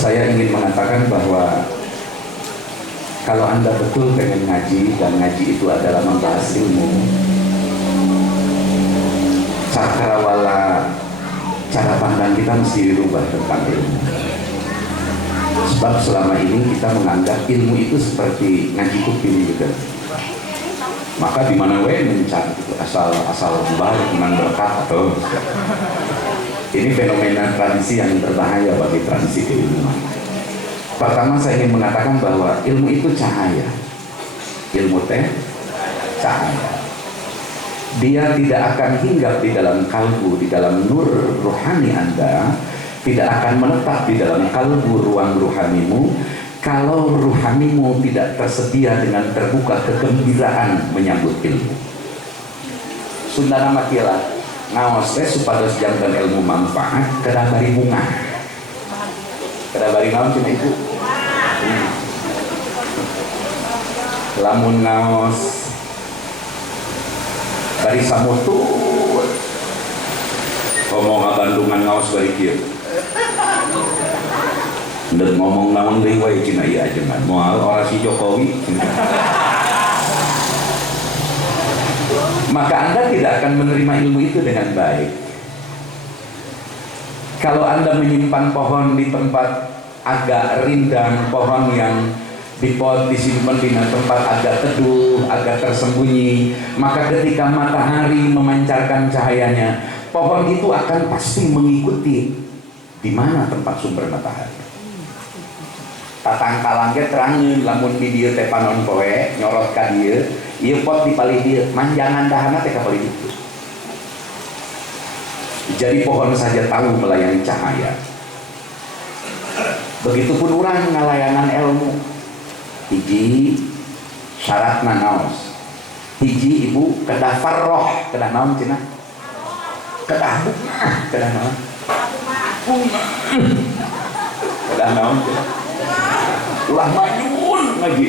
Saya ingin mengatakan bahwa kalau Anda betul pengen ngaji dan ngaji itu adalah membahas ilmu, cakrawala cara pandang kita mesti dirubah tentang ilmu. Sebab selama ini kita menganggap ilmu itu seperti ngaji kuping gitu. Maka di mana mencari itu asal balik menang berkah atau ini fenomena tradisi yang berbahaya bagi tradisi keilmuan. Pertama saya ingin mengatakan bahwa ilmu itu cahaya. Ilmu teh cahaya. Dia tidak akan hinggap di dalam kalbu, di dalam nur ruhani Anda, tidak akan menetap di dalam kalbu ruang ruhanimu kalau ruhanimu tidak tersedia dengan terbuka kegembiraan menyambut ilmu. Sundana makilah ngaos teh supados jantan ilmu manfaat kedah bari bunga. Kedah bari naon cenah Ibu? Lamun ngaos bari samutut. Ngomong Bandungan ngaos bari kieu. Ndek ngomong naon deui wae cenah ieu ajengan. Moal orasi Jokowi. Maka Anda tidak akan menerima ilmu itu dengan baik. Kalau Anda menyimpan pohon di tempat agak rindang, pohon yang dipot disimpan di tempat agak teduh, agak tersembunyi, maka ketika matahari memancarkan cahayanya, pohon itu akan pasti mengikuti di mana tempat sumber matahari. Tatang kalangge terangin lamun di dieu teh panon poe nyorot ka dieu, ieu pot dipalih dieu, manjangan dahana teh ka palih dieu. Jadi pohon saja tahu melayani cahaya. Begitupun urang ngalayanan ilmu. Hiji syaratna naos. Hiji Ibu kedah farroh, kedah naon cenah? Kedah bunga, kedah naon? Bunga. Kedah naon cenah? Ulah manyun ngaji.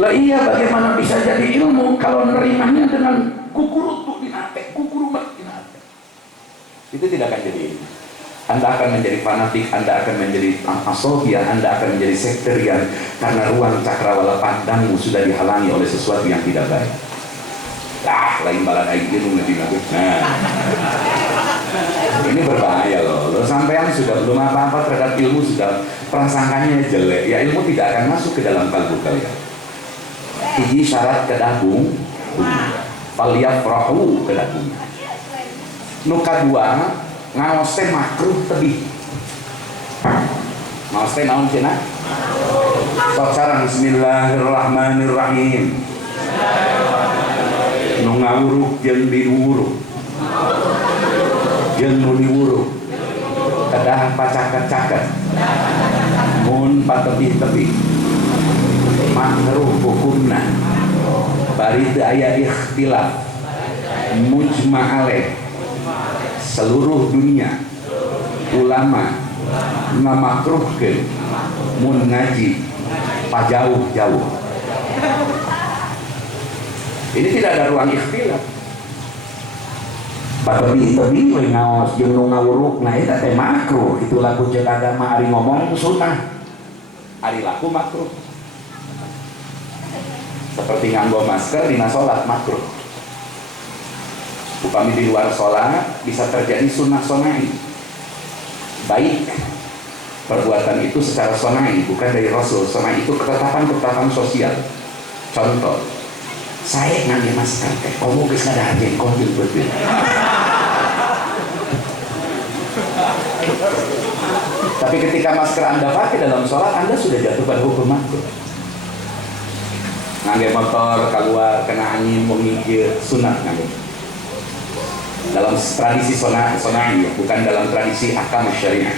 Lah iya, bagaimana bisa jadi ilmu kalau nerimanya dengan kukurutu dinate, kukurumat dinate. Itu tidak akan jadi ilmu. Anda akan menjadi fanatik, Anda akan menjadi asofia, Anda akan menjadi sekterian karena ruang cakrawala pandangmu sudah dihalangi oleh sesuatu yang tidak baik. Lain balan aing ilmu nanti nabi. Nah, ini berbahaya loh. Sampean sudah belum apa-apa terhadap ilmu, sudah prasangkanya jelek. Ya ilmu tidak akan masuk ke dalam kalbu kalian. Hiji syarat kedah bunga, falyafrahu kedah bunga. Nu kadua ngaos teh makruh tebih. Ngaos teh naon cenah? Sok sareng bismillahirrahmanirrahim. Nu ngawuruk jeung diwuruk. Jeung nu diwuruk. Kedah pacak-caket. Mun patebih-tebih. Makruh hukumna. Bari teu aya ikhtilaf. Mujma' alaih. Seluruh dunia ulama ngamakruhkeun mun ngaji pajauh-jauh. Ini tidak ada ruang ikhtilaf. Patebih-tebih we ngaos jeung nu ngawurukna eta teh makruh. Itu laku ceuk agama ari ngomong sunnah. Ari laku makruh. Seperti nganggo masker dina salat makruh. Upami di luar sholat bisa terjadi sunnah sonai. Baik perbuatan itu secara sonai, bukan dari Rasul. Sonai itu ketetapan-ketetapan sosial. Contoh, saya ngangge masker teh, komo geus ngada jengkol jeung beuteung. Tapi ketika masker Anda pakai dalam sholat, Anda sudah jatuh pada hukum makruh. Ngangge motor keluar kena angin mau ngikir sunat ngangge. Dalam tradisi sonai ya, bukan dalam tradisi ahkam syariah,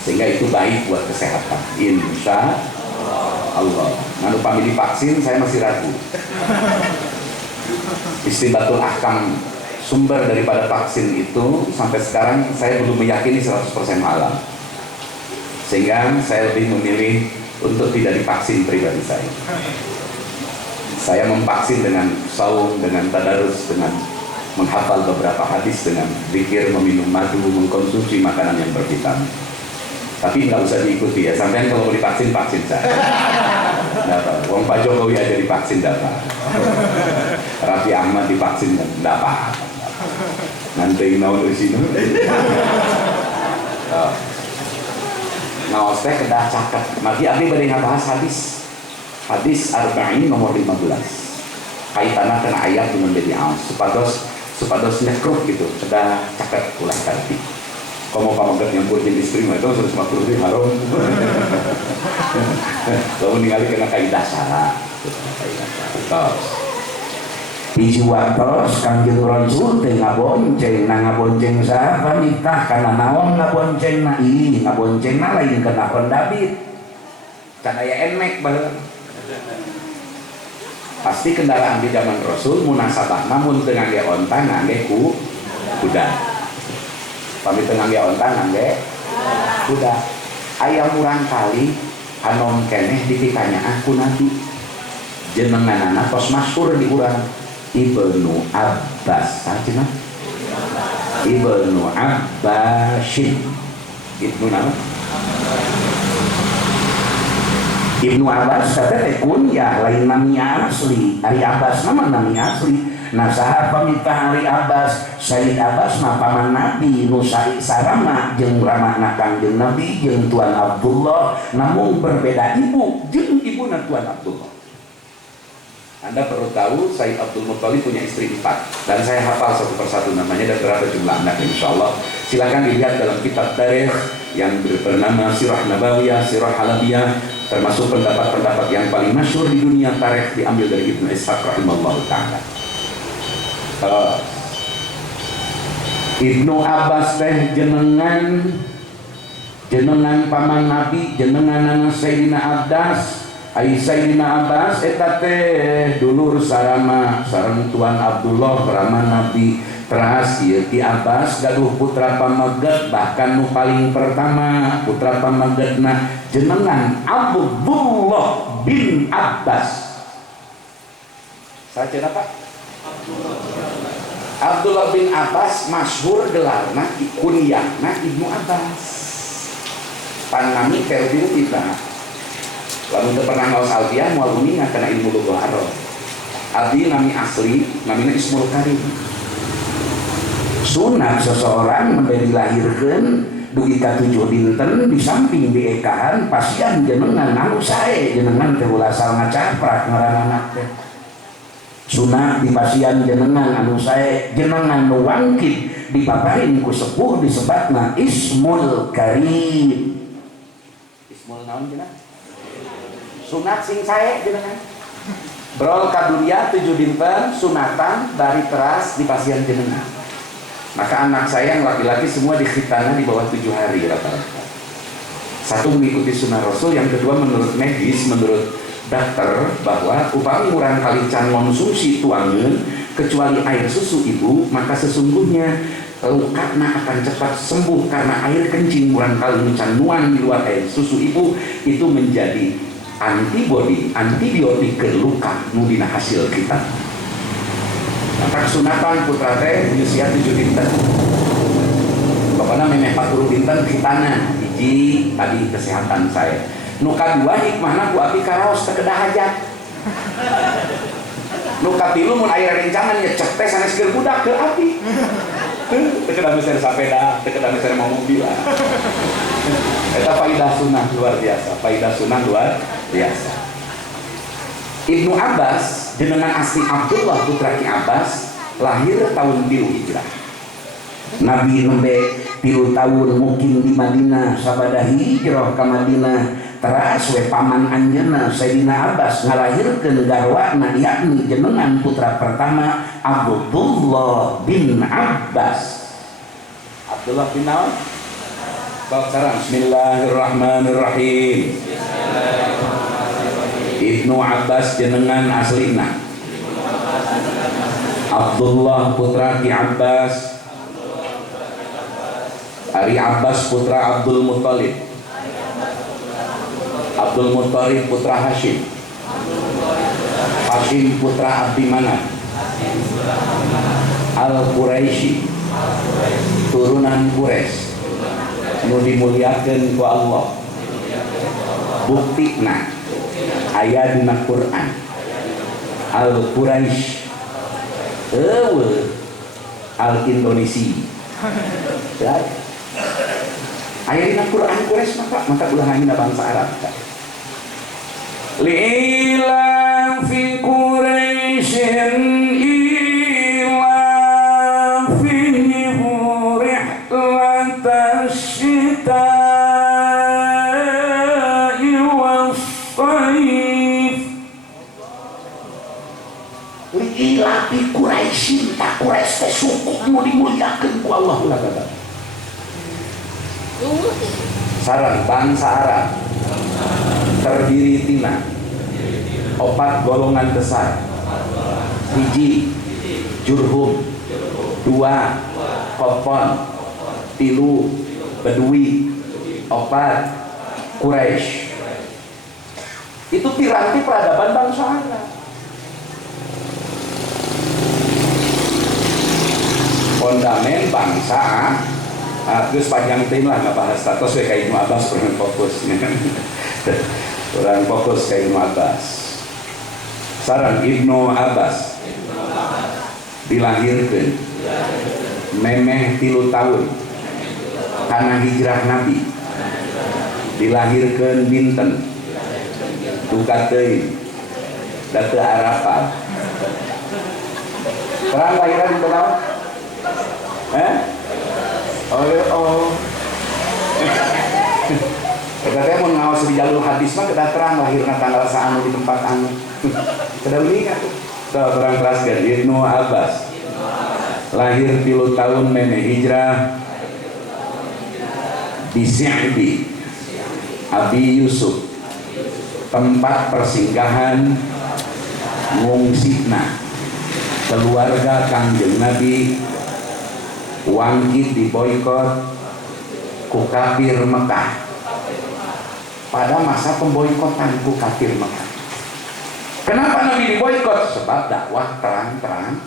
sehingga itu baik buat kesehatan insya Allah. Nah, upami divaksin saya masih ragu. Istibatul ahkam sumber daripada vaksin itu sampai sekarang saya belum meyakini 100% halal, sehingga saya lebih memilih untuk tidak divaksin pribadi saya. Saya memvaksin dengan saum, dengan tadarus, dengan menghafal beberapa hadis dengan zikir, meminum madu, mengkonsumsi makanan yang bervitamin. Tapi nggak usah diikuti ya, sampean kalau mau divaksin, vaksin saja. Dapat. Wong Pak Jokowi aja divaksin dapat. Raffi Ahmad divaksin dapat. Nanti naon usino. Nah, saya kedah caket. Mari abdi bade ngabahas hadis. Hadis Arba'in nomor 15. Kaitannya kena ayat dengan bedi'al. Supados nyekruk gitu. Kedah caket ulah kanti. Kamu pamagat nyampur jenis istri itu harus makruh di haram. Kamu ningali kena kaidah salah. Dijuatos Kangjeng Rasul teh ngabonceng, ngabonceng saha nikah kana naon ngabonceng na ih ngabonceng na lain kana David. Can aya enek baheula. Pasti kendaraan di zaman Rasul munasabah namun teu ngangge onta ngangge kuda. Pami teu ngangge onta ngangge kuda. Aya murang kali anom keneh dititanyaan ku Nabi. Jenenganana tos masyhur di urang. Ibnu Abbas, artinya Ibnu Abbasin. Ibnu nama? Ibnu Abbas kata teh kunyah lain nami asli. Ari Abbas nama nami asli. Nah saha pamitah Ari Abbas, Sayyid Abbas mah paman Nabi nu sarama jeung ramana Kangjeng Nabi jeung Tuan Abdullah, namun berbeda ibu jeung ibuna Tuan Abdullah. Anda perlu tahu Sayyid Abdul Muttalib punya istri 4 dan saya hafal satu persatu namanya dan berapa jumlah anaknya insya Allah. Silakan dilihat dalam kitab tarikh yang bernama Sirah Nabawiyah, Sirah Halabiyah, termasuk pendapat-pendapat yang paling masyhur di dunia tarikh diambil dari Ibnu Ishaq rahimahullah ta'ala. Ibnu Abbas teh jenengan paman Nabi, jenengan anak Sayyidina Abbas. Sayyidina Abbas eta teh dulur sarama sareng Tuan Abdullah rama Nabi. Teras ieu ti Abbas gaduh putra pamaget, bahkan nu paling pertama putra pamagetna jenengan Abdullah bin Abbas. Sajeuna Pak? Abdullah bin Abbas masyhur gelarna kunyahna Ibnu Abbas. Panami kelvin kita lalu teu pernah ngaos alfiah moal uningan kana ilmu lughah Arab. Abdi nami asli namina Ismul Karim. Sunat seseorang memberi dilahirkeun dugi ka 7 dinten di samping diekahan pasien jenengan anu sae jenengan teh ulah asal ngacaprak ngaran anak teh. Sunat di pasien jenengan anu sae jenengan nu wangkit dipaparin ku sepuh disebatna Ismul Karim. Ismul naon cenah? Sunat sing sae jenengan. Brol kaduria 7 dinten sunatan dari teras di pasien jenengan. Maka anak saya yang laki-laki semua dikhitanah di bawah 7 hari rata-rata. Satu mengikuti sunnah Rasul, yang kedua menurut medis, menurut dokter bahwa upami murang kali can konsumsi tuangeun kecuali air susu ibu, maka sesungguhnya lukana akan cepat sembuh karena air kencing murang kali can nuan di luar air susu ibu itu menjadi antibiotik ke luka nu dina hasil kita. Maka sunatan putra teh usia 7 dinten. Pokoknya memeh 40 dinten kitana hiji tadi kesehatan saya. Nu kadua hikmahna ku abdi karaos teu kedah hajat. Nu katilu mun aya rencangan nyecek teh sanes keur budak ke abdi. Teu kedah meser sapeda, teu kedah meser mobil. Eta faidah sunnah luar biasa, faidah sunnah luar biasa. Ibnu Abbas jenengan asli Abdullah putra Ki Abbas lahir tahun 3 Hijrah. Nabi nembe 3 tahun mukim di Madinah sabada hijrah ka Madinah. Teras we paman anjeunna Sayyidina Abbas ngalahirkeun garwana yakni jenengan putra pertama Abdullah bin Abbas. Abdullah bin naon? Sekarang Bismillahirrahmanirrahim. Ibnu Abbas jenengan aslina Abdullah putra Ki Abbas, Ari Abbas putra Abdul Muttalib, Abdul Muttalib putra Hashim, Hashim putra Abdi Manaf, Al-Quraisy, turunan Quraisy, nu dimuliakeun ku Allah. Buktina aya dina Quran. Al-Quraisy Al-Indonesia. Aya dina Quran Quraisy maka ulah hanya bangsa Arab. Li'ila fi Quraisyin ila fihi rihlatash syita'i was-sayf. Li'ila fi Quraisyin, tak Quraisy teh suku nu dimuliakeun ku Allah ulah kata. Sareng bangsa Arab terdiri tina 4 golongan besar. 1 Jurhum, 2 Qatfan, 3 Badui, 4 Quraisy. Itu piranti peradaban bangsa Arab. Fondamen bangsa terus panjang tim lah nggak bahas status ya kayak Ibnu Abbas pernah fokus orang fokus kayak Ibnu Abbas. Sarang Ibnu Abbas dilahirkan memeh 3 tahun karena hijrah Nabi, dilahirkan dinten tukateun datu Arafat. Terang lahiran di tahun kita mau ngawas di jalur hadis mah kita terang lahirna tanggal saanu di tempat anu. Kita beli kan terang teraskan Ibnu Abbas lahir 3 tahun memeh hijrah di Si'bi Abi Yusuf, tempat persinggahan ngungsina keluarga Kangjeng Nabi wangkit diboikot ku kafir Mekah pada masa pemboikotan ku kafir Mekah. Kenapa Nabi diboikot? Sebab dakwah terang-terang.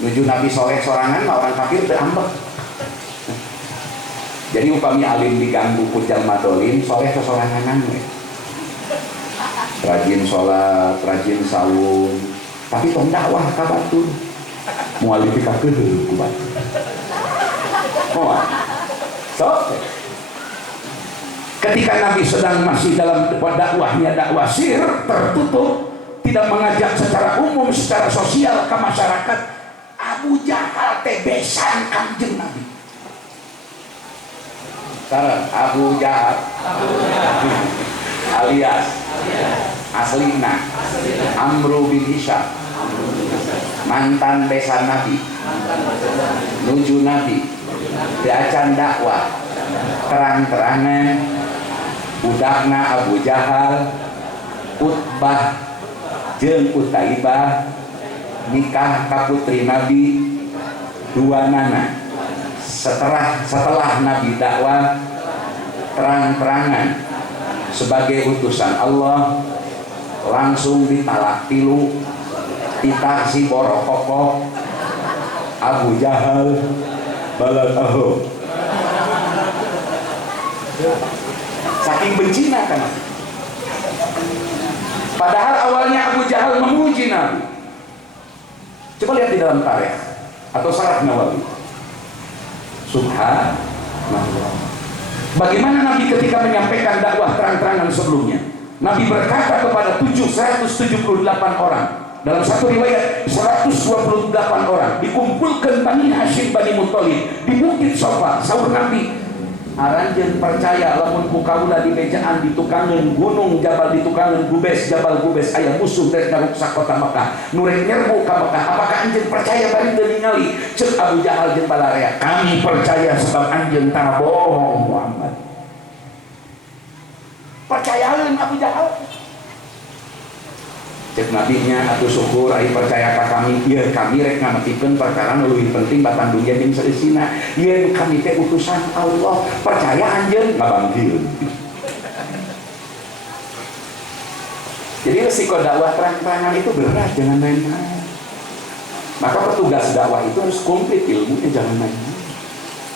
Nuju Nabi soleh sorangan orang kafir teu ambek. Jadi upami alim diganggu ku jalma dolim, soleh soranganan we. Rajin sholat, rajin saum, tapi tong dakwah ka batur. Mualif ka keudeuh ku batur. Ketika Nabi sedang masih dalam dakwahnya, dakwah sir tertutup, tidak mengajak secara umum, secara sosial ke masyarakat, Abu Jahal teh besan Kangjeng Nabi. Sekarang Abu Jahal alias aslina Amru bin Hisham, mantan besan Nabi, nuju Nabi, diacan dakwah terang-terangan, budakna Abu Jahal, Utbah jeung Utaibah nikah ka putri Nabi, 2 nana. Setelah Nabi dakwah terang-terangan sebagai utusan Allah, langsung ditalak 3, ditaksi borokoko Abu Jahal balatahu. Saking bencina kan. Padahal awalnya Abu Jahal memuji Nabi. Coba lihat di dalam tarikh atau Syarah Nawawi. Subhanallah. Bagaimana Nabi ketika menyampaikan dakwah terang-terangan sebelumnya? Nabi berkata kepada 178 orang. Dalam satu riwayat 128 orang dikumpulkan Bani Hashim Bani Muthalib di Bukit Sofa. Saur Nabi, aranjeun percaya lamun ku kaula di mejaan di tukangan gunung Jabal, di tukangan Gubes Jabal Gubes aya musuh rek ngaruksak kota Mekah, nu rek nyerbu ka Mekah. Apakah anjeun percaya bari teu ningali? Ceuk Abu Jahal jeung balarea, kami percaya sebab anjeun tara bohong Muhammad. Percayaeun Abu Jahal. Cek nabinya atuh syukur ari percaya ka kami, ieu kami rek ngametikeun perkara nu leuwih penting batang dunia jeung saeusina. Ieu kami teh utusan Allah, percaya anjeun ngabangkieun. Jadi resiko dakwah terang-terangan itu berat, jangan main-main. Maka petugas dakwah itu harus komplit ilmunya, jangan main.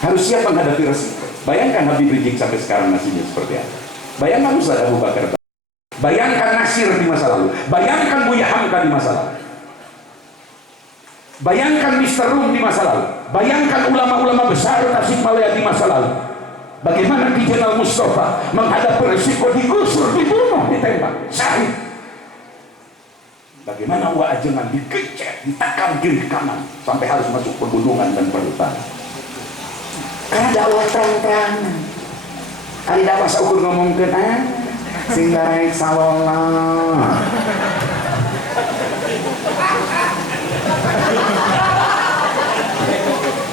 Harus siap menghadapi resiko. Bayangkan Habib Rizik sampai sekarang nasibnya seperti apa. Bayangkan Ustaz Abu Bakar. Bayangkan Nasir di masa lalu. Bayangkan Buya Hamka di masa lalu. Bayangkan Mr. Rum di masa lalu. Bayangkan ulama-ulama besar Tasikmalaya di masa lalu. Bagaimana Ki Jenderal Mustafa menghadapi risiko digusur, dibunuh, ditembak, syahid. Bagaimana Wa Ajengan dikecek, ditekan kiri kanan sampai harus masuk pegunungan dan perhutan. Karena dakwah terang-terangan. Kali dakwah saukur ngomongkeun sing daek sawala.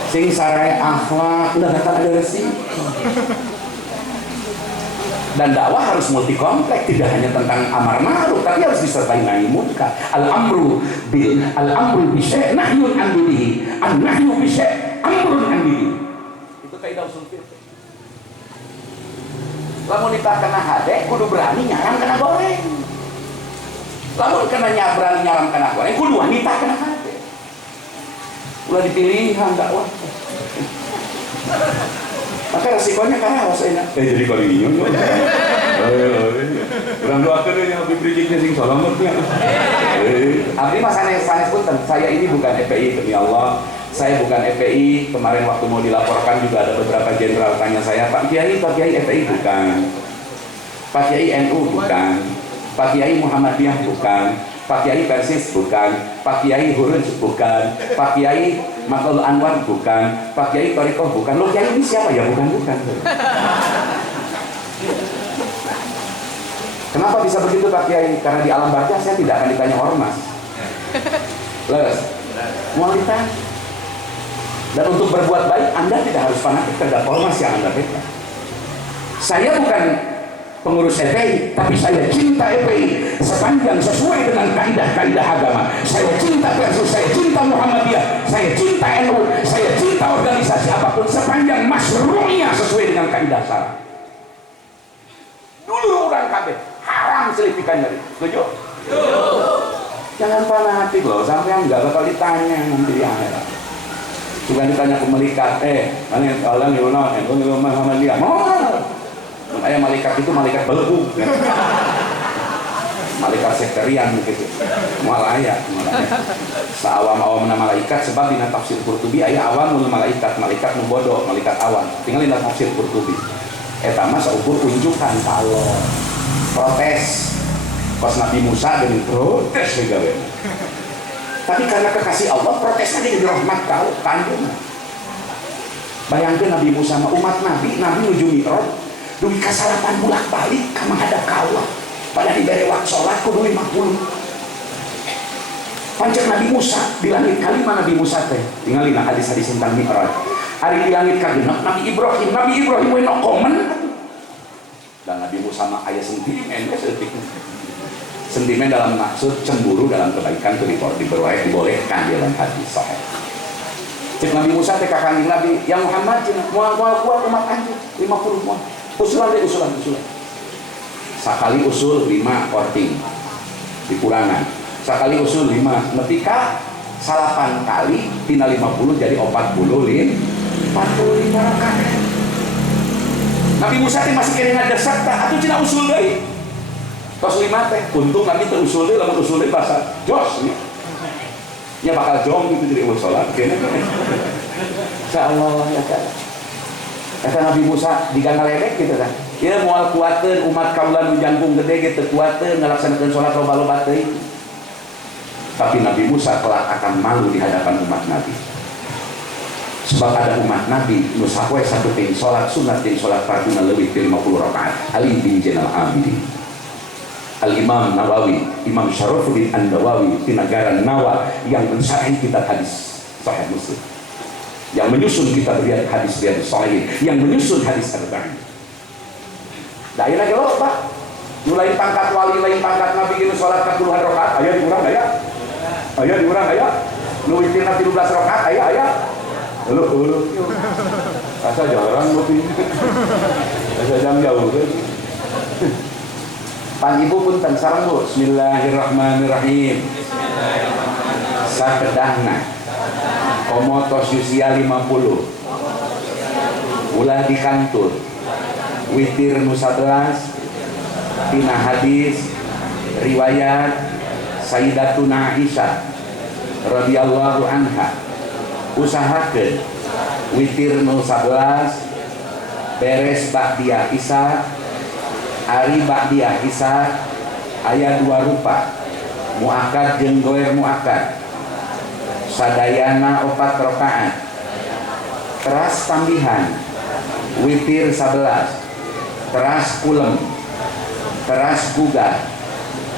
Sing sarai akhlak, udah kata ada resiko. Dan dakwah harus multi kompleks, tidak hanya tentang amar ma'ruf, tapi harus disertai nahi munkar. Al-amru bi syai' nahyun an bihi, an-nahyu bi syai' amrun an bihi. Itu kaidah usul fikih. Lamun kita kena hade, kudu berani nyaram kena goreng. Lamun kena berani nyaram kena goreng, kudu wanita kena hade. Ulah dipilihan dakwah. Maka resikonya karena harus enak. Jadi kalau ini orang doakan ya Habib Riziknya sing selamat ya. Abdi mas sanes pun saya ini bukan FPI demi Allah. Saya bukan FPI. Kemarin waktu mau dilaporkan juga ada beberapa jenderal tanya saya, Pak Kiai FPI bukan, Pak Kiai NU bukan, Pak Kiai Muhammadiyah bukan, Pak Kiai Persis bukan, Pak Kiai Hurun bukan, Pak Kiai Makhlul Anwar bukan, Pak Kiai Torikoh bukan. Loh Kiai ini siapa ya? Bukan. Kenapa bisa begitu Pak Kiai? Karena di alam barzah saya tidak akan ditanya ormas. Leres? Mau ditanya. Dan untuk berbuat baik Anda tidak harus fanatik terhadap ormas yang Anda pegang. Saya bukan pengurus FPI, tapi saya cinta FPI sepanjang sesuai dengan kaidah-kaidah agama. Saya cinta Persis, saya cinta Muhammadiyah, saya cinta NU, saya cinta organisasi apapun sepanjang masyru'iyah sesuai dengan kaidah syara. Dulu orang kabeh haram selipikan dari. Setuju? Jangan fanatik loh, sampai yang nggak bakal ditanya nanti di akhirat. Juga ditanya ke malaikat, mana yang kalian di mana? NU di Muhammadiyah. Mau? Ayah malaikat itu malaikat belenggu, ya. Malaikat sekterian gitu, malaikat. Seawam-awam nama malaikat sebab di tafsir Qurtubi ayah awam mul malaikat membodoh, malaikat awam. Tinggalin tafsir Qurtubi. Eta mah saukur unjukan kalau protes pas Nabi Musa dan protes juga. Tapi karena kekasih Allah protesnya jadi rahmat kau kanjeng. Bayangkan Nabi Musa sama umat Nabi nuju Mi'raj. Duit kasalapan bulak-balik ka menghadap ka Allah. Pada diberi waktu sholat kudu 50. Pancen Nabi Musa di langit kalima Nabi Musa teh. Tinggalin hadis-hadis tentang Mi'raj. Hari di langit kagenep Nabi Ibrahim we no komen. Dan Nabi Musa mah aya sentimen setik. Sentimen dalam maksud cemburu dalam kebaikan itu dibolehkan dalam hadis sahih. Cek Nabi Musa teh ka kanjeng Nabi, "Ya Muhammad, moal kuat umat anjeun 50 moal." Usulan. Sakali usul 5 korting dikurangan. Sakali usul 5 netika salapan kali tina 50 jadi 45 rakaat. Nabi Musa teh masih kena ngadesak tah atuh cenah usul deui. Tos 5 teh untung Nabi teh usul deui lamun usul deui basa jos nya. Ya bakal jong gitu jadi salat kene. Insyaallah ya kan. Kata Nabi Musa digangal ledek gitu kan. Ya moal kuateun umat kaula nu jangkung gede gitu kuateun ngalaksanakeun salat loba-loba teuing. Tapi Nabi Musa kelak akan malu di hadapan umat Nabi. Sebab ada umat Nabi nu sapoe satu ting salat sunat ting salat fardhu leuwih ti 50 rakaat. Ali bin Zainal Abidin. Al-Imam Nawawi, Imam Syarafuddin An-Nawawi di negara Nawa yang mensarih kitab hadis Sahih Muslim. Yang menyusun kitab hadis Riyadhus Shalihin, yang menyusun hadis Arba'in. Da ayeuna ge loba. Nu lain pangkat wali, lain pangkat nabi geus salat ka puluhan rakaat, aya diurang aya. Aya diurang aya. Nu witirna 13 rakaat aya. Heuh. Asa jarang ngopi. Asa jam jauh ge. Pan ibu punten sareng Bu. Bismillahirrahmanirrahim. Sakedahna komotos usia 50 ulah di kantor witir nu 11 tina hadis riwayat Sayyidatuna Aisyah radhiyallahu anha usahakeun witir nu 11 beres ba'diyah isya ari ba'diyah isya aya dua rupa muakkad jeung goer muakkad sadayana 4 rakaat teras tambihan witir 11 teras kulem teras gugah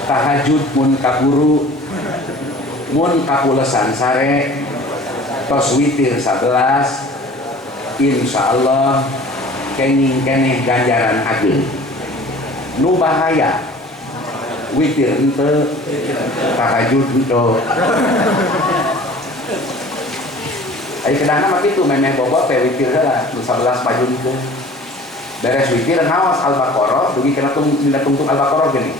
tahajud mun kaburu mun kapulesan sare tos witir 11 insyaallah kenging keneh ganjaran ageun nu bahaya witir henteu tahajud henteu ai kadang-kadang mah kitu memeh bobot teh witir heula nu 11 pajun teh beres witir nawas al-baqarah dugi kana tungtung al-baqarah gini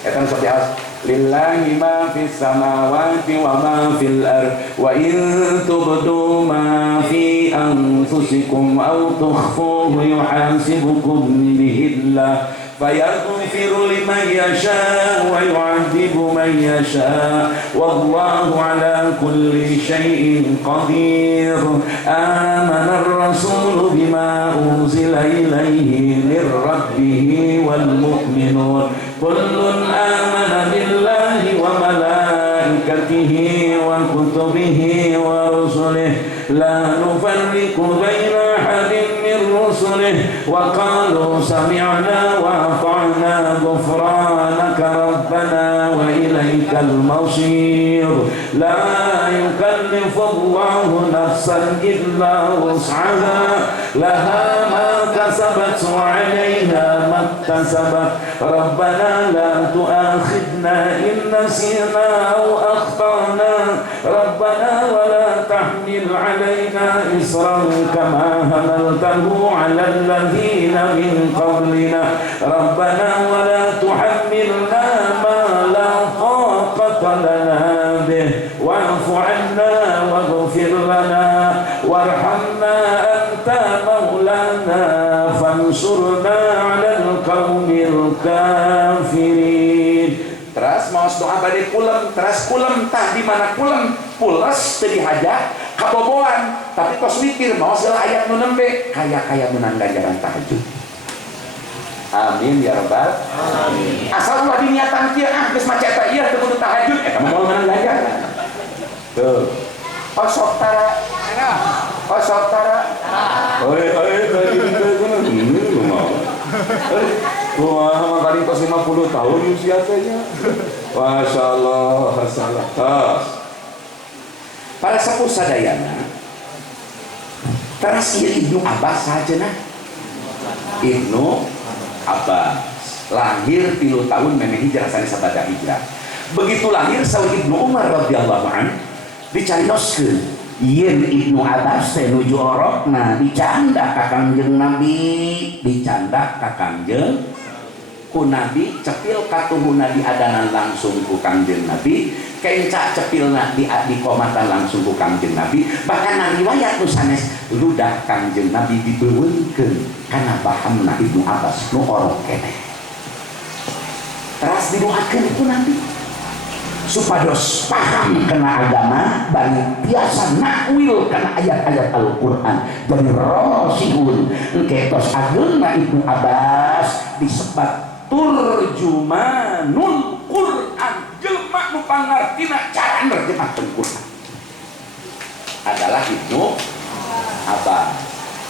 eta nu sabias lillahi ma fis samawati wa ma fil ard wa in tubdu ma fi anfusikum aw tukhfuhu yuhasibukum bihi Allah fayaghfiru liman yasha wa yu'adzibu man yasha wallahu ala kulli syai'in qadir amana ar-rasul bima unzila ilayhi mir rabbih wal mu'minun kullun amana billahi wa malaikatihi wa kutubihi wa rusulihi la nufarriqu baina ahadin min rusulihi wa qalu sami'na wa ata'na ghufranaka rabbana wa ilaikal masir la yukallifu Allahu nafsan illa wus'aha laha ma kasabat wa 'alayha ma iktasabat rabbana la tu'akhidna in nasina aw akhtana rabbana wa la tahmil 'alayna isran kama hamaltahu 'ala alladhina min qablina rabbana wa la tuhammilna ma la taqata lana bih wa'fu 'anna waghfir lana warhamna anta maulana fansurna 'alal qaumil kafirin. Teras maos doa bade kulem, teras kulem tah di mana kulem pules teu dihajat kaboboan tapi tos mikir maos ayat nu nembe kaya menang ganjaran tahajud. Amin ya rabbal alamin. Asal ulah diniatan kieu geus maca eta ieu teu kudu tahajud eta mah moal menang ganjaran. Tuh. Osok tara. Osok tara. Oi tadi kita kudu mau. Wah, kali tos 50 tahun usia saja. Masya Allah, masalah. Para sepuh sadayana, teras ieu Ibnu Abbas saja nah. Ibnu Abbas lahir 3 tahun memeh hijrah sanes sabada hijrah. Begitu lahir saur Ibnu Umar radhiyallahu anhu dicarioskeun yen Ibnu Abbas teh nuju orokna dicanda ka Kangjeng Nabi, dicanda ka Kangjeng ku Nabi cepil katuhuna diadanan langsung ku Kangjeng Nabi kenca cepilna dikomatan langsung ku Kangjeng Nabi bahkan na riwayat nu sanes ludah Kangjeng Nabi dibeuweungkeun kana pahamna Ibnu Abbas nu orok keneh teras didoakeun ku Nabi supados paham kena agama bari biasa nakwil kana ayat-ayat Al-Qur'an jadi rasihun engke tos ageuna Ibnu Abbas disebat turjumanul Qur'an jelema nu pangartina cara nerjemahkeun Qur'an adalah Ibnu Abbas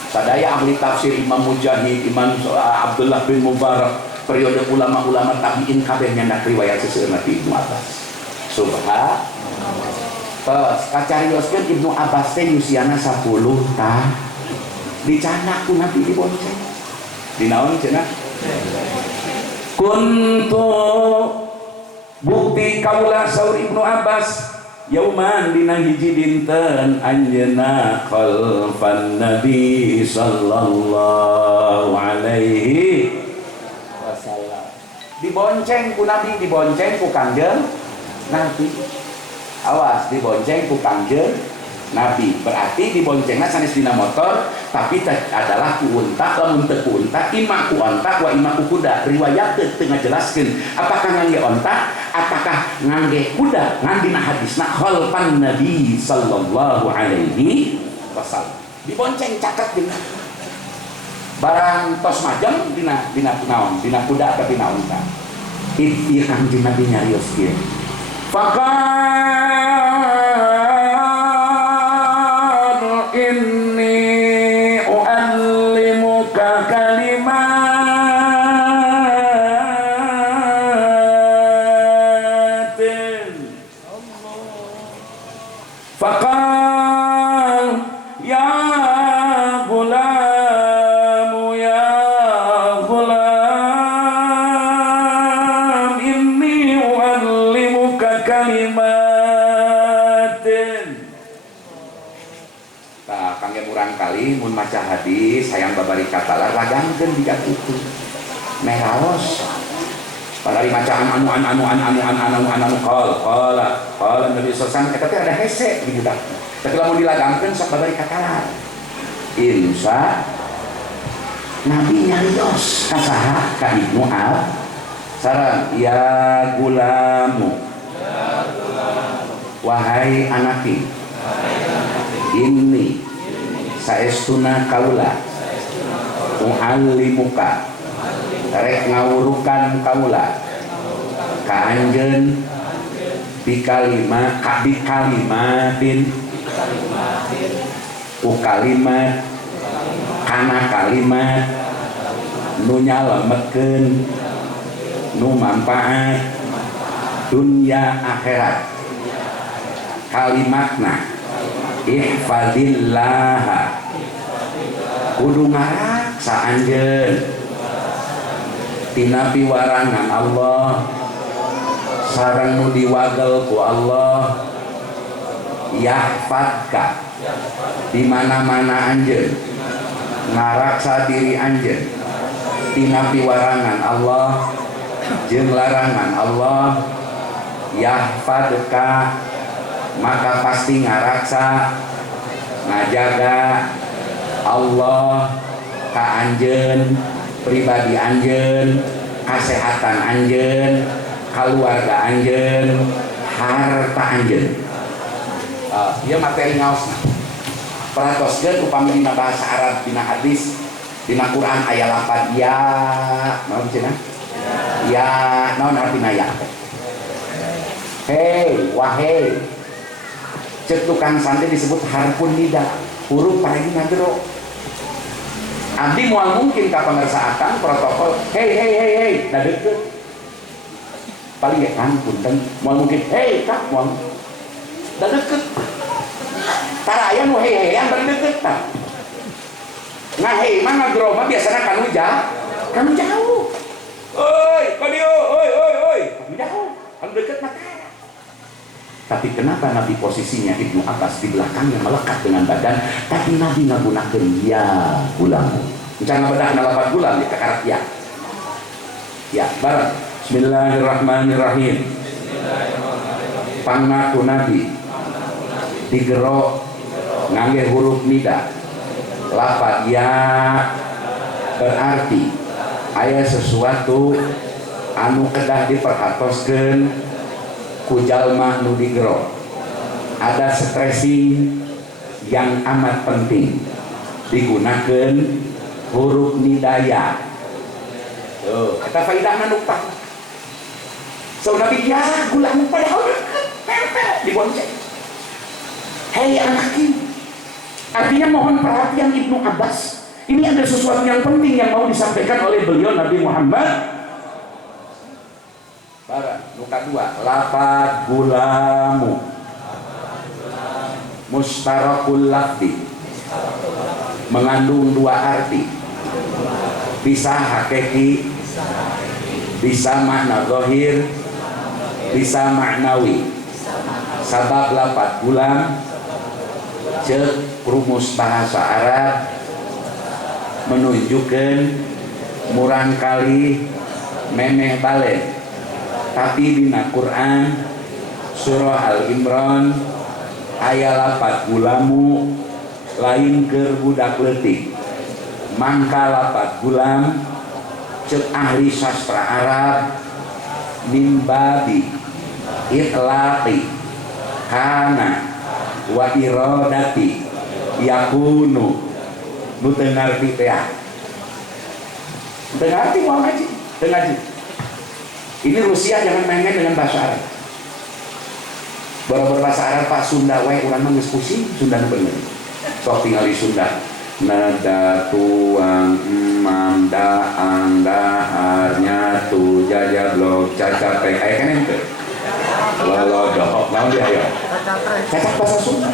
sadaya ahli tafsir Imam Mujahid Imam Abdullah bin Mubarak periode ulama-ulama tabi'in kabeh nyandak riwayat seseueurna ti Ibnu Abbas subhanallah. Terus kacarioskeun Ibnu Abbas teh usiana 10 tah. Dicana ku Nabi dibonceng. Dinaon cenah? Kuntu bukti kaula saur Ibnu Abbas yauman dina hiji dinten anjeunna khalfan Nabi sallallahu alaihi wasallam. Dibonceng ku Nabi, dibonceng ku Kangjeng Nabi. Awas dibonceng ku Kangjeng Nabi. Berarti diboncengna sanes dina motor, tapi adalah ku unta, lamun teu ku unta, ima ku onta wa ima ku kuda. Riwayat teu ngajelaskeun apakah ngangge onta, apakah ngangge kuda. Ngan dina hadisna khalfan Nabi sallallahu alaihi wasallam. Dibonceng caket dina. Barang tos majeng dina naon, dina kuda atau dina onta. Ieu Kanjeng Nabi nyarios kieu. Inni u'allimuka kalimatin. Faqal ya gulamu ya gulam inni u'allimuka kalimatin. Kangge murang kali mun maca hadis hayang babari katalar lagangkeun di kitu meraos padahal macaan anu qala Nabi sallallahu eta teh ada hese di budak tapi lamun dilagangkeun sok babari katalar insya Nabi nyarios ka saha ka Ibnu Ab sareng ya gulamu wahai anaki ini saestuna kaula u'allimuka rek ngawurukan kaula ka anjeun bi kalimatin ku kalimat kana kalimat nu nyalametkeun nu manfaat dunya akhirat. Kalimatna ihfadillah kudu ngaraksa anjeun tina piwarangan Allah sareng nu diwagel ku Allah yahfadka di mana-mana anjeun ngaraksa diri anjeun tina piwarangan Allah jeung larangan Allah yahfadka maka pasti ngaraksa ngajaga Allah ka anjeun pribadi anjeun kasehatan anjeun keluarga anjeun harta anjeun. Ieu materi ngaosna paratoskeun upami dina bahasa Arab dina hadis dina Quran aya lapan ya naon cenah ya naon artina ya hei wahai cek tukang santri disebut harfun nida huruf paragina jero abdi moal mungkin ka pangersaan protokol hei da deukeut paling ya kan punten moal mungkin hei kak moal da deukeut tara aya nu hei-heian bari deukeut tah ngahei mah ngagro mah biasana kanu jauh oi kadieu oi jauh kanu deukeut mah. Tapi kenapa Nabi posisinya Ibnu Abbas di belakangnya melekat dengan badan, tapi Nabi ngagunakeun ya gulam. Jangan bedah nalapat gulam ya kakarak ya. Ya, bareng. Bismillahirrahmanirrahim. Pangnaku Nabi digero ngangge huruf nida. Lafaz ya berarti aya sesuatu anu kedah diperhatoskeun ku jalma nu digero ada stressing yang amat penting digunakan huruf nidaya tuh eta faedahna nu tah so Nabi ya gulam padahal tempel dibonceng hei anak ini artinya mohon perhatian Ibnu Abbas ini ada sesuatu yang penting yang mau disampaikan oleh beliau Nabi Muhammad. Barang, nuka dua, lafad gulamu mustarakul lafdi mengandung dua arti bisa hakiki bisa makna zahir bisa maknawi sabab lafad gulam cek rumus bahasa Arab menunjukkan murang kali memeh balen. Tapi dina Quran surah Al-Imran aya lapat gulamu lain keur budak leutik mangka lapat gulam cek ahli sastra Arab min babi itlaqi kana wa iradati yakunu nu teu ngarti teh teu ngarti mau ngaji teu ngaji. Ini Rusia jangan main-main dengan bahasa Arab. Baru bahasa Arab Pak Sunda wae urang mah geus pusing Sunda nu bener. Sok tingali Sunda. Nada tuang emam daang daharnya tu jajablok cacapek aya keneh teu. Lolodoh naon dia aya? Cacak bahasa Sunda.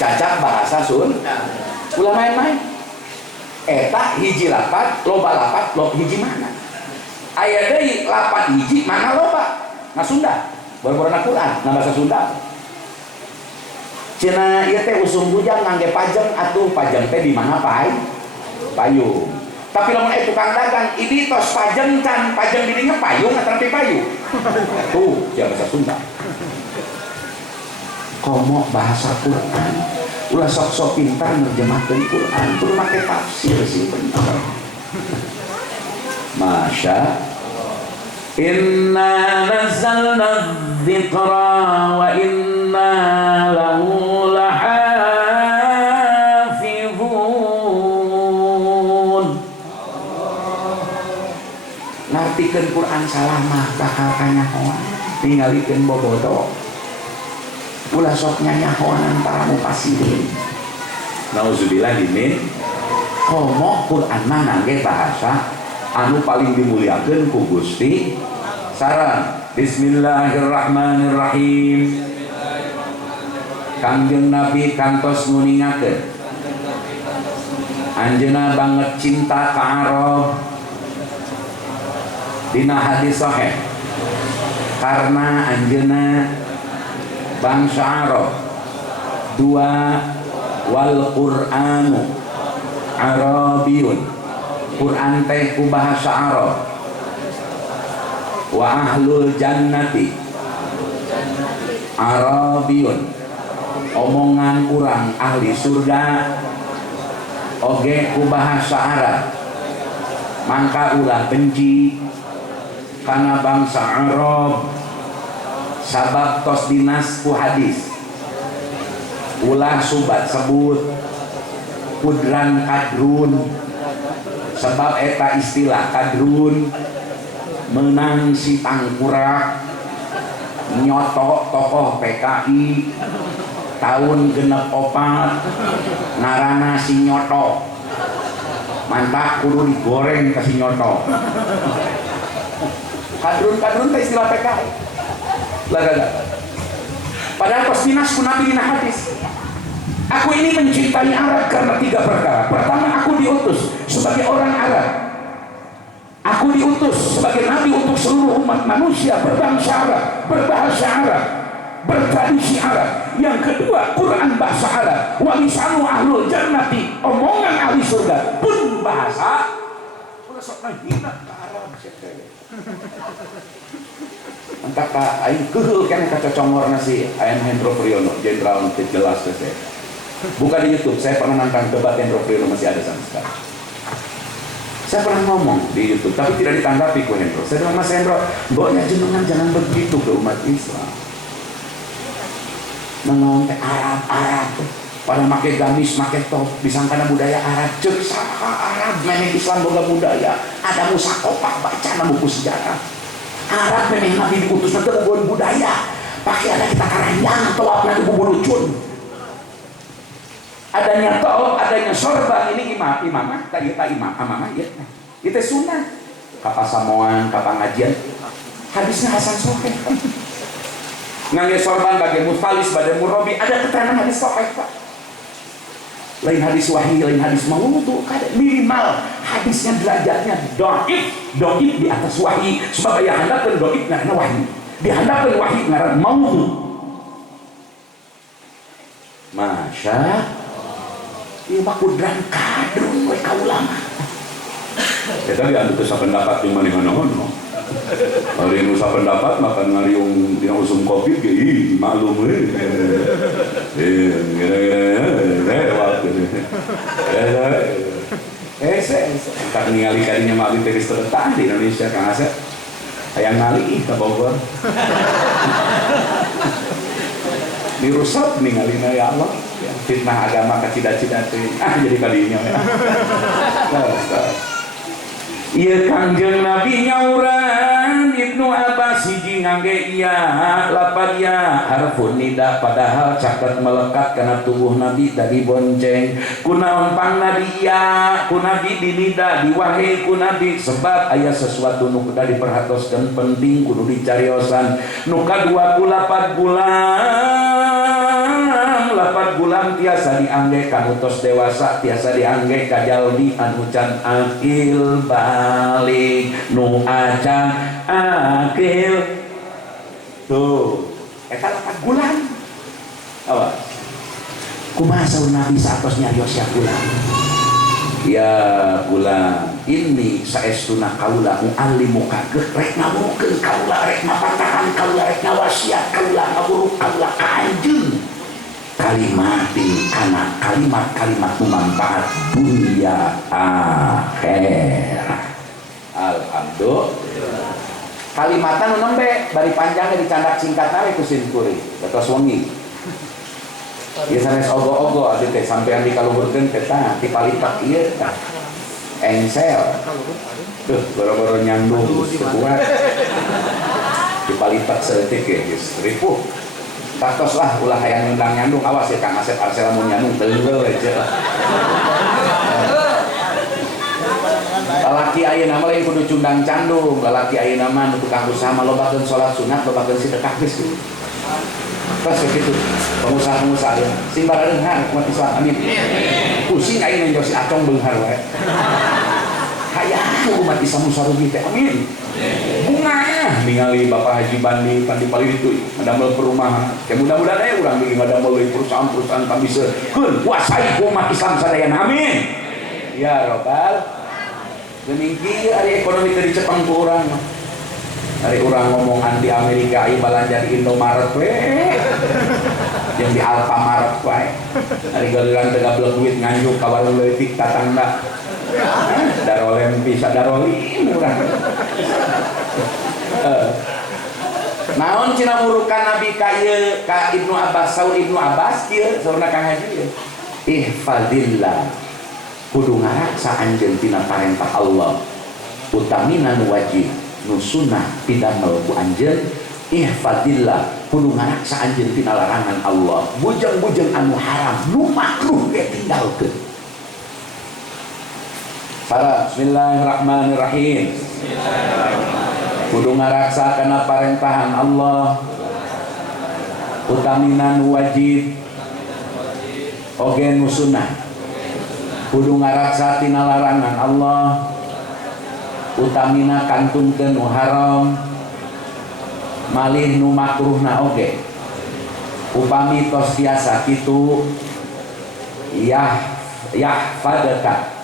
Cacak bahasa Sunda. Ulah main-main. Eta hiji lapat, loba lapat, loba hiji mana? Aya deui lapat hiji mana loba? Na Sunda. Baru-baru Quran, na bahasa Sunda. Cenah ieu teh usum bujang ngangge pajeng atuh pajeng teh di mana payung. Tapi lamun aya tukang dagang, ini tos pajeng can, pajeng di dinya payung atau teh payung. Tuh, sia bahasa Sunda. Komo bahasa Quran. Ulah sok-sok pintar nerjemahkeun Quran, kudu make tafsir sih bener. Masya Inna nazzalna dzikra wa inna lahu lahafizun. Ngartikeun Quran salah mah bakal kanyahoan ningalikeun bobodo. Ulah sok nyanyahoan para mufassirin. Nauzubillah min komo Quran mah ngangge bahasa anu paling dimuliakeun ku Gusti. Saran Bismillahirrahmanirrahim. Kangjeng Nabi kantos nguningakeun anjeunna banget cinta ka Arab dina hadis sahih karena anjeunna bangsa Arab dua wal Qur'anu Arabiyun Quran teh ku bahasa Arab wa ahlul jannati Arabiyun omongan urang ahli surga oge ku bahasa Arab mangka ulah benci kana bangsa Arab sabab tos dinas ku hadis ulah subat sebut kudran kadrun sebab eta istilah kadrun menang si tangkurak nyoto tokoh PKI tahun genep 4 ngarana si nyoto mantap kudu digoreng ke si nyoto. Kadrun teh istilah PKI lah. Padahal pas dinas ku Nabi dina hadis aku ini mencintai Arab karena 3 perkara. Pertama, aku diutus sebagai orang Arab. Aku diutus sebagai Nabi untuk seluruh umat manusia berbangsa Arab, berbahasa Arab, bertradisi Arab. Yang kedua, Quran bahasa Arab. Wa lisanu ahlul jannati, omongan ahli surga pun bahasa. Udah sok hina ke Arab entah ka aing keheul keneh kaca congorna si Ayam Hendro Priyono, jenderal teu jelas teh. Buka di YouTube, saya pernah nantang debat Hendro Priyono masih ada sampai sekarang. Saya pernah ngomong di YouTube, tapi tidak ditanggapi ku Hendro. Saya bilang, Mas Hendro, mboknya jenengan jangan begitu ke umat Islam. Nanaon teh Arab, pada make gamis, make top, disangkana budaya Arab. Cek saha Arab, memang Islam boga budaya. Ada musakopah baca na buku sejarah. Arab memang Nabi diutus nanti boga budaya. Pakai ada kita karanjang, tawaf nanti bubulucun. Adanya tol, adanya sorban ini imamah, tadi amamah ya. Itu sunnah. Kapa samoan, kapa ngajian. Hadisnya Hasan Sahih. Ngangge sorban bagi mufalis, bagi murabi, ada keterangan hadis sahih, Pak. Lain hadis wahyi, lain hadis maudhu, minimal hadisnya derajatnya doib di atas wahyi, sebab yang handapkeun doib ngaranna wahyi. Dihandapkeun wahyi ngaranna maudhu. Masya ieu mah kudran kadrun we ka ulama. Eta diantu teu sapendapat jeung manehna Hari nusa pendapat makan ngariung dina usum kopi ge maklum lewat tak ningali kadinya mabit dari seretan di Indonesia Kang Asep hayang ngali ke Bogor dirusap ningalina ya Allah fitnah agama ka cida-cida jadi kadinya ya. Ieu Kangjeng Nabi nyauran Ibnu Abbas hiji ngangge iya lapad ya harfun nida padahal caket melekat karena tubuh Nabi tadi bonceng kunaon pang Nabi iya ku Nabi dinida diwahi ku Nabi sebab aya sesuatu nu kudu diperhatoskeun penting kudu dicariosan nu kadua ku lapad gulam tiasa diangge kanutos dewasa tiasa diangge kajaldi anu can akil balik nu acan akil tuh eta lapad gulam awas kumaha saur Nabi satos nyarios ya gulam ya gulam ini saestuna kaula muallimuka rek ngawukeun kaula rek mapatahan kaula rek ngawasiat kaula ngawuruh kaula ka anjeun kalimatin kana kalimat-kalimat bermanfaat dunia akhirat. Alhamdulillah. Kalimatan nu nembe bari panjangnya dicandak singkat we ku Simkuri batos wengi. Ieu sanes ogo-ogo abdi teh sampean dikaluhurkeun eta ti palitak ieu tah. Engsel. Tuh boro-boro nyambung kuat. Di palitak saeutik geus ripuh. Tatos lah ulah hayang ngundang nyandung awas ya Kang Asep Arsela mun nyandung teungeul aja. Lalaki ayeuna mah lain kudu cundang candung, lalaki ayeuna mah nu tukang usaha mah lobakeun salat sunat, lobakeun sedekah geus kitu. Pas kitu pengusaha-pengusaha ya, sing barareungan umat Islam amin. Pusing ayeuna njos acong beunghar wae. Hayang umat Islam sarugi teh amin. Bunga ningali Bapak Haji Bandi Pandi Paliritu ngadamel perumahan ya mudah-mudahan aya urang bikin ngadamel perusahaan-perusahaan kami keun kuasai umat Islam sadayana amin ya robbal geuning kieu ari ekonomi teu dicepeng ku urang ari urang ngomongan di Amerika aya balanja di Indomaret we yang di Alfamart wae ari galiran teu gablek duit nganjuk ka warung leutik tatangna darolem bisa darolin urang naon cina murukan Nabi ka Ibnu Abbas saur Ibnu Abbas kieu saurna Kang Haji ihfadillah kudu ngaraksa anjeun tina parentah Allah utamina nu wajib nu sunnah pidamel ku anjeun ihfadillah kudu ngaraksa anjeun tina larangan Allah bujang-bujang anu haram nu makruh ge tinggalkeun. Bismillahirrahmanirrahim. Kudu ngaraksa kana parentahan Allah utamina nu wajib oge nu sunnah kudu ngaraksa tina larangan Allah utamina kantunkeun nu haram malih nu makruhna oge upami tos tiasa kitu yahfadaka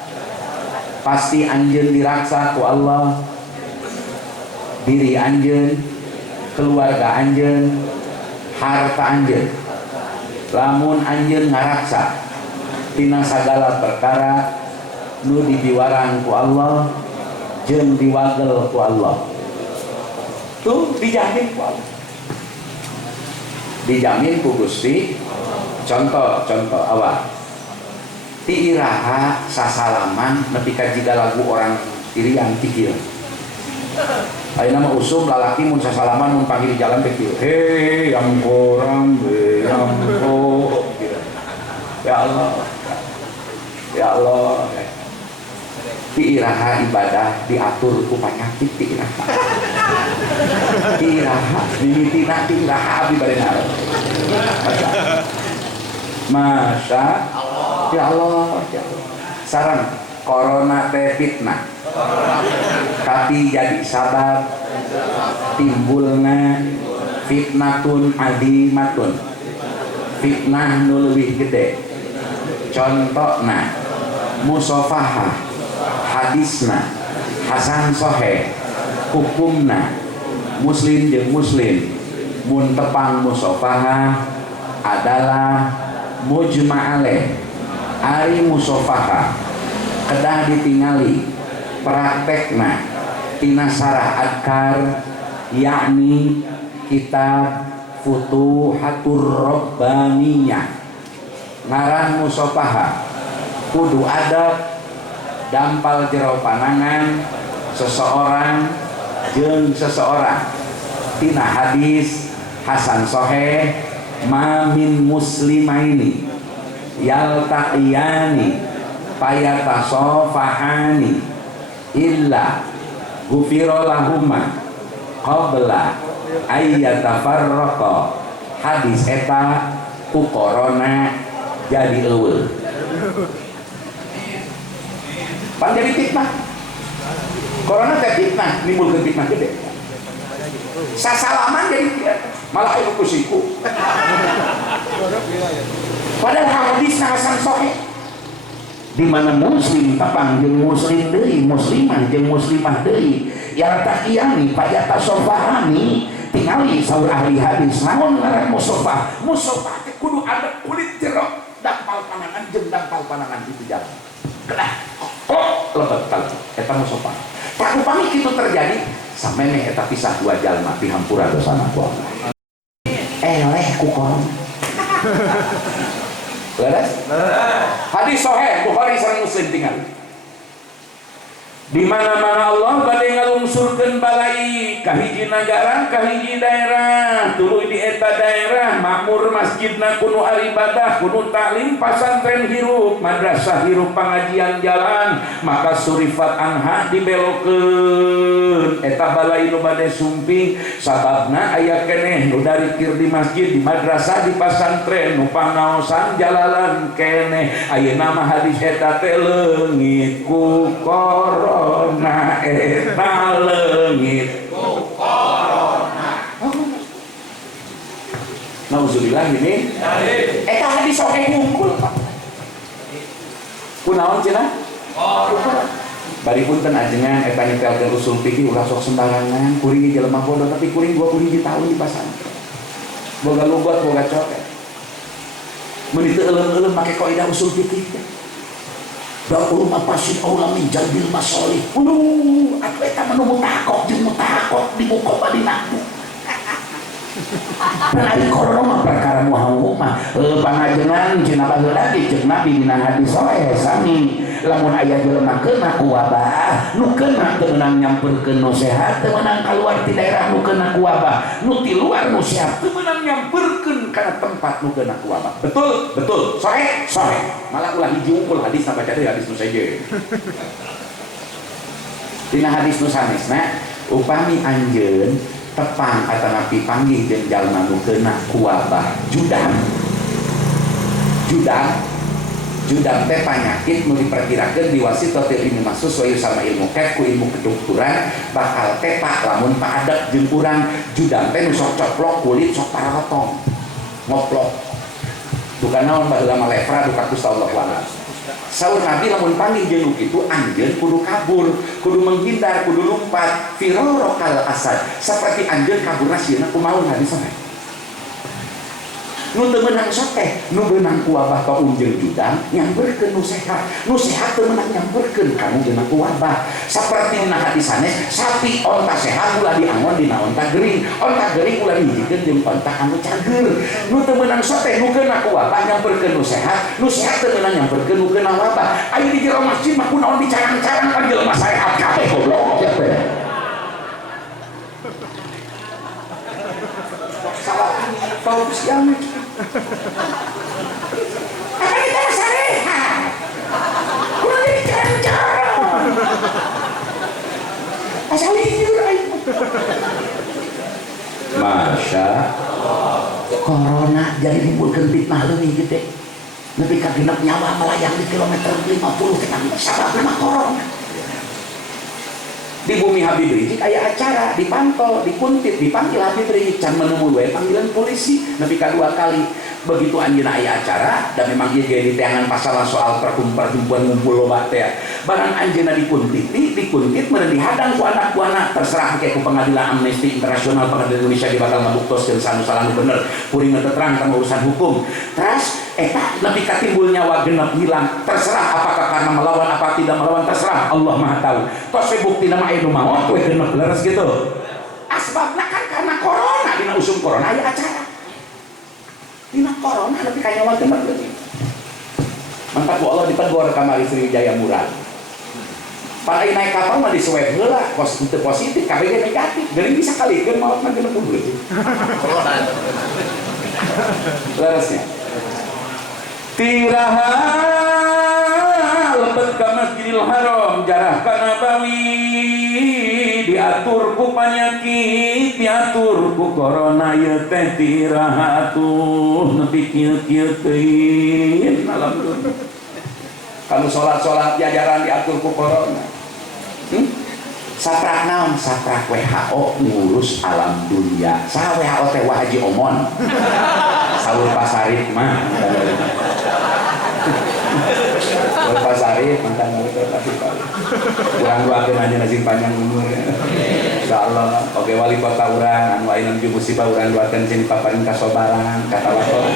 pasti anjeun diraksa ku Allah diri anjeun keluarga anjeun harta anjeun lamun anjeun ngaraksa tina sagala perkara nu dibiwarang ku Allah jeung diwagel ku Allah tuh dijamin ku Allah dijamin ku Gusti. Contoh awal ti iraha sasalaman nepi ka jiga lagu orang irian tikil ayeuna mah usum lalaki mun sasalaman mun panggil di jalan teh kieu he yang orang ampo ya Allah ti iraha ibadah diatur ku panyakit ti iraha mimitina ti iraha abdi bade naon Masya Allah sarang corona teh fitnah tapi jadi sabab timbulna fitnatun adimatun fitnah nu leuwih gede contona musafahah hadisna hasan soheh hukumna muslim jeung muslim mun tepang musofahah adalah mujma' alaih. Ari musofahah kedah ditingali praktekna tina sarah adkar yakni kitab Futuhatur Rabbaniyah. Ngaran musofahah kudu adab dampal jero panangan seseorang jeung seseorang tina hadis Hasan Soheh ma min muslimaini yaltaqiyani fayatasofahani illa ghufira lahuma qabla ayyatafarraqa. Hadis eta ku corona jadi eueuh pan jadi fitnah. Corona teh fitnah, nimbulkeun fitnah gede. Sasalaman jadi malah anu kusiku. Padahal hadis Hasan Soheh di mana muslim tapang jeung muslim deui, muslimah jeung muslimah deui, yang takiyani payata sofahani tingali saur ahli hadis naon ngaran musofah. Musofah teh kudu ada kulit jero dampal panangan jeung dampal panangan itu jalan. Kedah kok lebet kali eta musofah. Pak upami kitu terjadi sameme eta pisah dua jalma ti hampura dosana ku Allah. Eleh ku koron. Beres? Hadis Sahih Bukhari sareng Muslim tinggal. Di mana-mana Allah bade ngalungsurkeun balai ka hiji nagara, ka hiji daerah, tuluy di eta daerah makmur masjidna kudu ibadah, kudu taklim, pasantren hirup, madrasah hirup, pengajian jalan, maka surifat anha dibelokeun eta balai nu bade sumping sababna aya keneh nu darikir di masjid, di madrasah, di pasantren, nu pangaosan jalalan keneh. Ayeuna mah hadis eta teh leungit ku corona eta leungit ku corona. Nauzubillah ini. Eta hadis Sahih unggul Pak. Kunaon cenah? Bari punten ajengan eta nyepelkeun usul fikih ulah sok sembarangan, kuring jelema bodoh tapi kuring 20 tahun di pasantren. Boga lugat, boga coket. Mun ditu euleum-euleum make kaidah usul fikih teh. Ba'ul mafasid aula min jalbil masalih. Atuh eta mah nu mutakok jeung mutakok dibuka badina. Ari corona mah perkara muhammad mah pangajengan cenah baheula jeung Nabi dina hadis Sahih sami lamun aya jelema keuna ku wabah nu keuna teu meunang nyamperkeun nu sehat, teu meunang kaluar ti daerah nu keuna ku wabah, nu ti luar nu sehat teu meunang nyamperkeun kana tempat nu keuna ku wabah. Betul, betul. Sahih, sahih. Malah ulah hiji unggul hadis baca deui hadis nu seje. Dina hadis nu sanesna upami anjeun tepang atau napi panggih jeung jalma nu keuna ku wabah judang teh panyakit nu diperkirakeun diwasitotil ilmu mahsus wa sama ilmu kep ku ilmu kedokteran bakal tepak lamun paadap jeung urang. Judang teh nu sok coplok kulit sok parotong ngoplok duka naon baheula mah lepra duka ku sallallahu alaihi. Saur Nabi lamun panggih jeung kitu anjeun kudu kabur, kudu menghindar, kudu lompat firarokal asad. Seperti anjeun kaburna sieuna kumaha hadis Sahih. Nu teu meunang soteh, nu beunang ku wabah ka jeung judang nyamperkeun nu sehat. Nu sehat teu meunang nyamperkeun ka nu beunang ku wabah. Saperti dina hadis sanes, sapi onta sehat ulah diangon dina onta gering, onta gering ulah dihijikeun jeung onta anu cager. Nu teu meunang soteh nu keuna ku wabah nyamperkeun nu sehat teu meunang nyamperkeun nu keuna wabah. Aya di jero masjid mah kunaon dicarang-carang kan jelema sehat kabeh goblok ya teh. Salah tahu siang. Apa kita sehat? Kudu dicarang-carang. Asal jujur aja. Masya corona jadi nimbulkeun fitnah leuwih gede. Nepi ka genep nyawa melayang di kilometer 50 kita sababna corona. Di bumi Habib Rizik aya acara dipantau, dikuntit, dipanggil Habib Rizik can menemu we panggilan polisi nepi ka 2 kali. begitu anjeunna aya acara dan memang ieu ge diteangan pasalan soal perkumpulan ngumpul loba teh barang anjeunna dikuntit meureun dihadang ku anak terserah ke ku pengadilan Amnesty Internasional pengadilan Indonesia di bakal ngabuktoskeun sanu salah nu bener kuring terang tentang urusan hukum terus eta lebih katimbul nyawa genep hilang terserah apakah karena melawan apa tidak melawan terserah Allah Maha tahu tos we buktina mah aya nu maot we genep leres gitu asbabna kan karena corona dina usum corona aya acara dina corona lebih kaya nyawa genep leutik mantap ku Allah ditegur kamari Sriwijaya Murad pada naik kapal mah disweb heula positif KBG negatif geuning bisa kali geus maot mah genep leutik leresnya tiraha lebet ka Masjidil Haram jarah ka Nabawi diatur ku panyakit diatur ku corona ye teh tiraha atuh nepi kieu-kieu teuing alhamdulillah kalau salat jajaran diatur ku corona satrak naon satrak WHO ngurus alam dunia saha WHO teh Wah Haji Omon Saur Pasarit mah Saur Pasarit mantan wali kota Cipayu kurang doakeun aja nasib panjang umur insyaallah oge wali kota urang anu aya nuju musibah urang doakeun cenah paparin kasobaran katawakol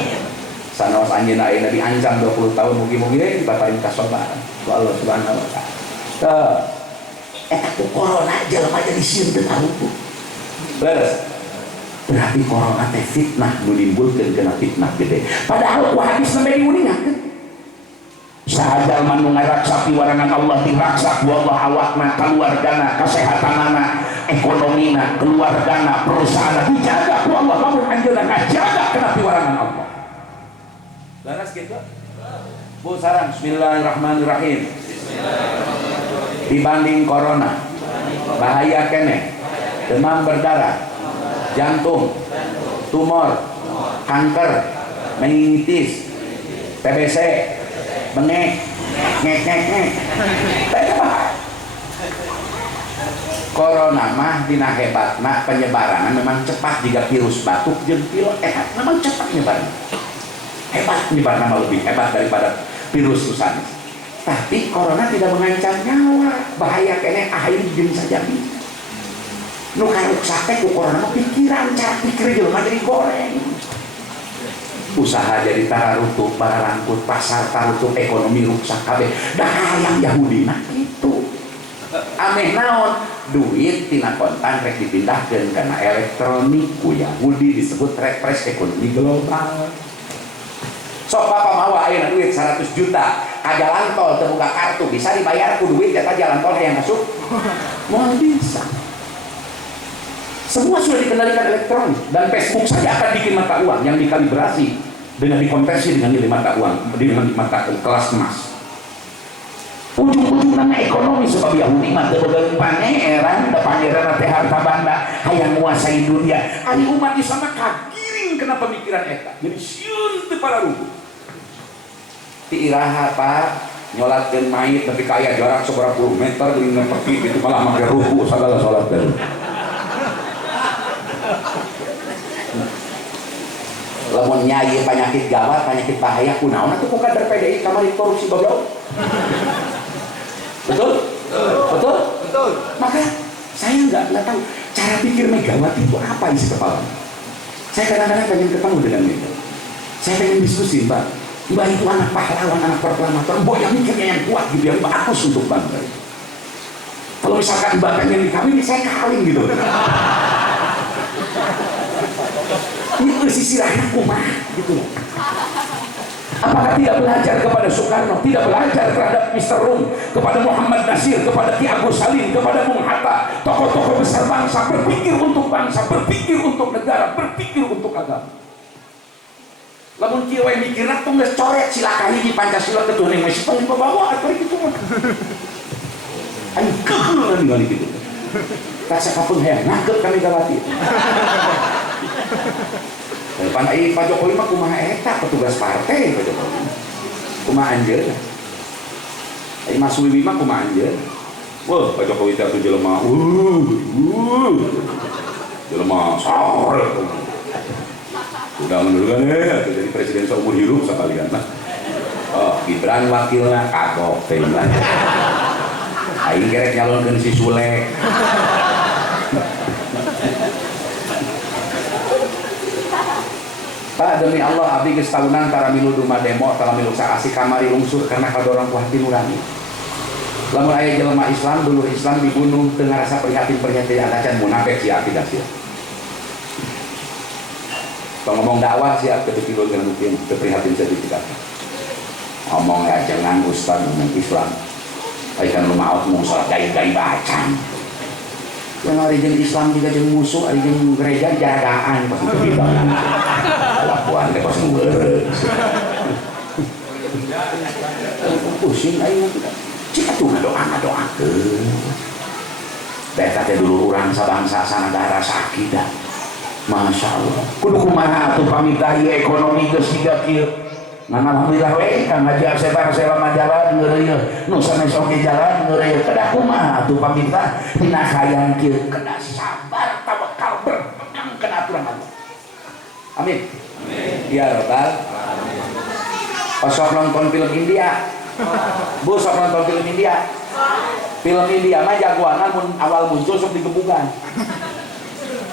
sanaos anjeunna ayeuna diancam 20 tahun mugi-mugi dipaparin kasobaran ku Allah Subhanahu wa taala eta ku corona jelema jadi sieun teu taruku beres berarti corona teh fitnah nu nimbulkeun kana fitnah gede padahal ku hadis sampai diuningakeun saha jalma nu ngaraksa piwarangan Allah diraksa ku Allah awakna keluargana kasehatanana ekonomina keluargana perusahaan dijaga ku Allah lamun anjeunna ngajaga kana piwarangan Allah beres kitu Bu sareng bismillahirrahmanirrahim dibanding corona bahaya kene demam berdarah jantung tumor kanker meningitis TBC bengek ngek corona mah dina hebatna penyebaran memang cepat jika virus batuk jeung pilek memang cepat nyebarna hebat nyebarna mah lebih hebat daripada virus sanes tapi corona tidak mengancam nyawa bahaya kene air jeung saja nu karuksak teh ku corona mah pikiran cara pikir jelema jadi goreng usaha jadi tararutuk bararangkut pasar tarutuk ekonomi rusak kabeh da hayang Yahudi mah kitu ameh naon duit tina kontan rek dipindahkeun kana elektronik ku Yahudi disebut repres ekonomi global sok bapak mawa ayeuna duit 100 juta ka jalan tol teu buka kartu bisa dibayar ku duit jatah jalan tol yang masuk mau bisa semua sudah dikendalikan elektronik dan Facebook saja akan bikin mata uang yang dikalibrasi dengan dikonversi dengan nilai mata uang dengan mata kelas emas ujung-ujungnya ekonomi sebab Yahudi mah teu beungeun pangeran da pangeran teh harta banda hayang nguasai dunia ari umat Islam kagiring kena pemikiran eta jadi sieun teu pararuguh ti iraha Pak nyolatkeun mayit tapi kaya jarak seberapa puluh meter dengan pergi itu malah make ruku segala salat teh lamun nyai penyakit gawat penyakit bahaya kunaon atuh ku kader PDI kamari korupsi goblok betul maka saya nggak tahu cara pikir Megawati itu apa isi kepala saya kadang-kadang pengen ketemu dengan mereka saya pengen diskusi Mbak Mbak itu anak pahlawan, anak proklamator Mbak yang mikirnya yang kuat gitu, yang bagus untuk bangsa kalau misalkan Mbak pengen dikawin, saya kawin gitu ini sisi lahir kumah gitu apakah tidak belajar kepada Soekarno, tidak belajar terhadap Mr. Rum, kepada Muhammad Nasir, kepada Ki Agus Salim, kepada Bung Hatta tokoh-tokoh besar bangsa, berpikir untuk bangsa, berpikir untuk negara, berpikir untuk agama lamun kieu we mikirna tong geus coret silakan di Pancasila ke Tuhan yang masih paling bawa atau gitu mah anu keul ningali kitu tak sakapeung hayang ngakep ka Megawati pan ai Pak Jokowi mah kumaha eta petugas partai Pak Jokowi kumaha anjeun ai Mas Wiwi mah kumaha anjeun wah Pak Jokowi teh atuh jelema jelema sore udah menurutkan jadi presiden seumur hidup sekalian lah. Oh, Gibran wakilnya kagok lah. Aing kerek nyalonkeun si Sule. Pak, demi Allah abdi geus tahunan tara milu duma demo tara milu saasi kamari lungsur karena kadorong kuah ti nurani. Lamun aya jelema Islam dulur Islam dibunuh teu ngarasa prihatin-prihatin adacan munafik sia tidak sia. Ngomong dakwah sia teu tilu dengan mungkin prihatin sertifikat. Ngomong ya jangan ustaz dengan Islam. Aikan rumah out mau salat gai-gai bacaan. Yang hari jeung Islam juga jeung musuh, hari jeung gereja jagaan pas itu dibangun. Lakuan teh pas ngeureus. Pusing aing kita. Cika tuh doakeun. Eta teh dulu urang sabangsa sanagara sakit dah. Masya Allah. Kudu kumaha atuh pamitah ieu ekonomi geus siga kieu. Nah, alhamdulillah we Kang Haji Sebar selama jalan ngeureuyeuh nu sanes oge jalan ngeureuyeuh kedah kumaha atuh pamitah dina hayang kieu kedah sabar tawakal berpegang kana aturan Allah. Amin. Amin. Ya Rabbal alamin. Pas nonton film India. Bu sok nonton film India. Film India mah jagoan mun awal muncul sok digebukan.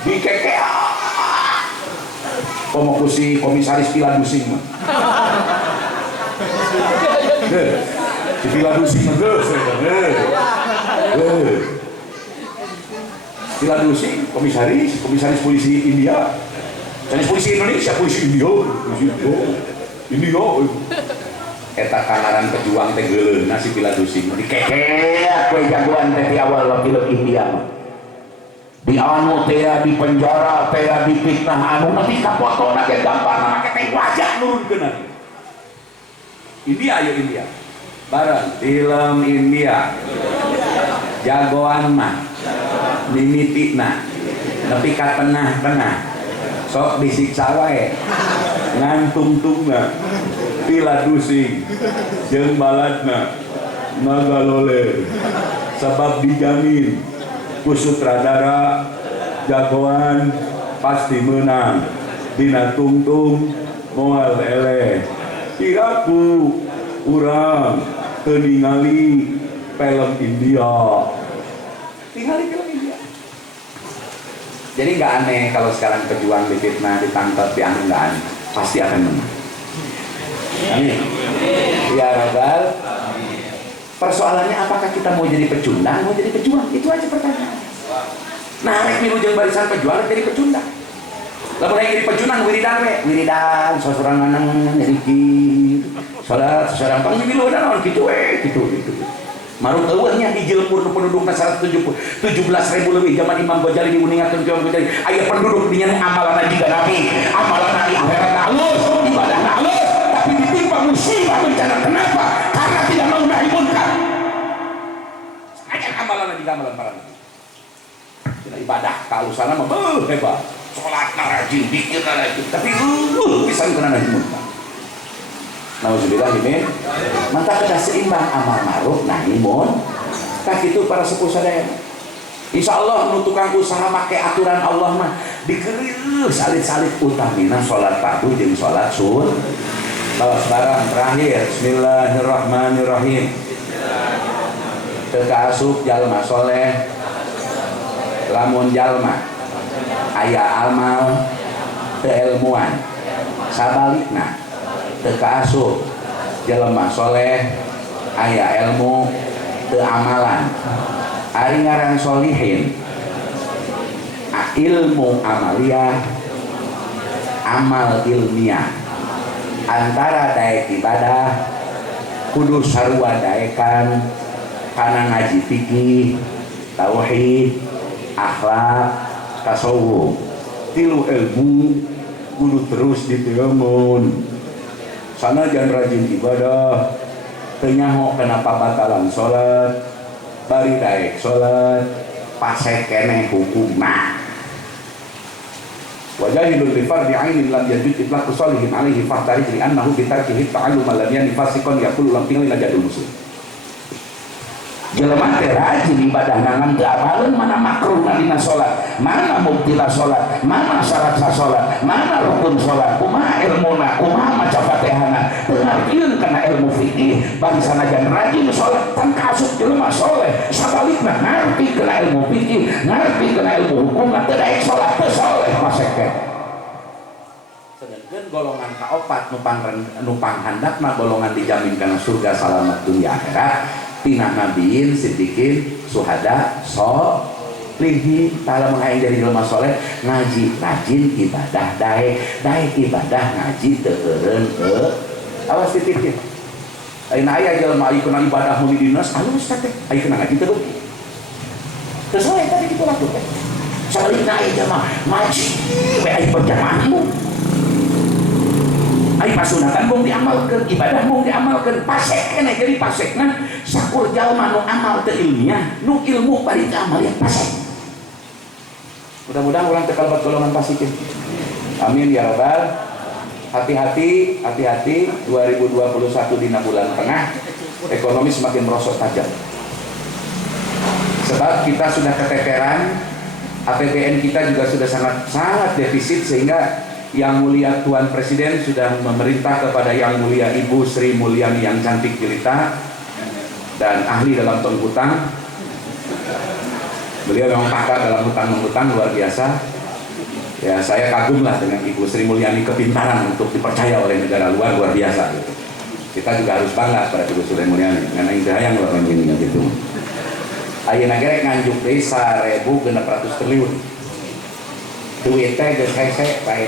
Dikekea. Komo si komisaris Pilar Dusing mah. Si Pilar Dusing mah Pilar Dusing komisaris polisi India. Jenis polisi Indonesia, polisi India. India. Eta kanaran pejuang teh geuleuna si Pilar Dusing dikekea we jagoan teh di awal film India mah. Di anu teh di penjara teh di fitnah anu nanti kapotona ge gambarna make teh wajah nurunkeun. India ya India. Bareng film India. Jagoan mah mimitina nepi ka tengah-tengah. Sok disiksa wae. Ngantung-tungna. Pilar Dusing jeung baladna magalole. Sabab dijamin ku sutradara jagoan pasti menang dina tungtung moal eleh kiraku urang teu ningali film India tingali film India. Jadi nggak aneh kalau sekarang pejuang difitnah ditangkap dianu nggak aneh pasti akan menang. Amin. Ya Rabbal. Persoalannya apakah kita mau jadi pecundang, mau jadi pejuang? Itu aja pertanyaan. Nah, rek milu jeung barisan pejuang jadi pecundang. Lamun aya jadi pecundang wiridan sosorangan jadi kitu. Salat sosorang pang milu naon kitu kitu. Marung eueuhnya hiji lembur pendudukna 17.000 lebih zaman Imam Ghazali diuningakeun ke Imam Ghazali. Aya penduduk dinya amalanna jiga nabi, amalanna di akhirat halus, ibadah halus, tapi ditimpa musibah bencana. Kenapa? Karena tidak mau nahi munkar. Aja amalanna jiga amalan para nabi. Dina ibadah kalusana mah hebat. Salatna rajin, zikirna rajin, tapi pisan kana nahi munkar. Nauzubillah min. Mantap kedah seimbang amal ma'ruf nahi munkar. Tah kitu para sepuh sadaya. Insyaallah nu tukang usaha make aturan Allah mah dikeureuh salit-salit utamina salat fardu jeung salat sunat. Bawas barang terakhir. Bismillahirrahmanirrahim. Teu kaasup jalma soleh lamun jalma aya amal teu ilmuan. Sabalikna teu kaasup jalma soleh aya ilmu teu amalan. Ari ngaran solihin ilmu amaliyah amal ilmiah antara daek ibadah kudu sarua daekan kana ngaji fikih tauhid akhlak tasawuf tilu ilmu kudu terus diteueun sanajan rajin ibadah teu nyaho kenapa batalan salat bari daek salat pasek keneh hukumna wajahilul li fardhi ainin lam yajid itlaq shalihin alaihi fahtarij li annahu bi tarkihi ta'allum lam yani fasiqan yaqulu lam tinggal ila jadul muslim. jelema teh rajin ibadah nangan teu apaleun mana makruh dina salat, mana mubtilah salat, mana syarat salat, mana rukun salat, kumaha ilmuna, kumaha maca Fatihahna, teu ngartieun kana ilmu fikih, bari sanajan rajin salat tan kasut jelema saleh, sabalikna ngarti kana ilmu fikih, ngarti kana ilmu hukum, teu daek salat teu saleh maseke. Sedangkan golongan kaopat nupang handapna golongan dijamin kana surga salamat dunia akhirat. Tina nabiin, siddiqin, suhada, solihin. Tala menghaing dari jelema soleh ngaji rajin ibadah daek ibadah ngaji teu eureun awas titip. Ayeuna aya jelema aya kuna ibadah muli dinas alus teh aya kuna ngaji teu beuki. Teu sae tadi kitu laku teh. Sabalina aya jelema ngaji we aya perjamaahmu. Ai pasunatan mung diamalkeun, ibadah mung diamalkeun, pasek keneh jadi pasekna sakur jalma nu amal teu ilmiah, nu ilmu bari amal yang pasek. Mudah-mudahan urang teu kalebat golongan pasikeun. Amin ya rabbal. Hati-hati 2021 dina bulan tengah ekonomi semakin merosot tajam. Sebab kita sudah keteteran, APBN kita juga sudah sangat defisit sehingga Yang Mulia Tuan Presiden sudah memerintah kepada Yang Mulia Ibu Sri Mulyani yang cantik jelita dan ahli dalam penghutang. Beliau memang pakar dalam hutang-menghutang luar biasa. Ya, saya kagumlah dengan Ibu Sri Mulyani kepintaran untuk dipercaya oleh negara luar biasa. Kita juga harus bangga pada Ibu Sri Mulyani karena indah yang luar biasa gitu. Ayeuna gerek nganjuk deui 1.600 triliun. Duit teh geus hese bae.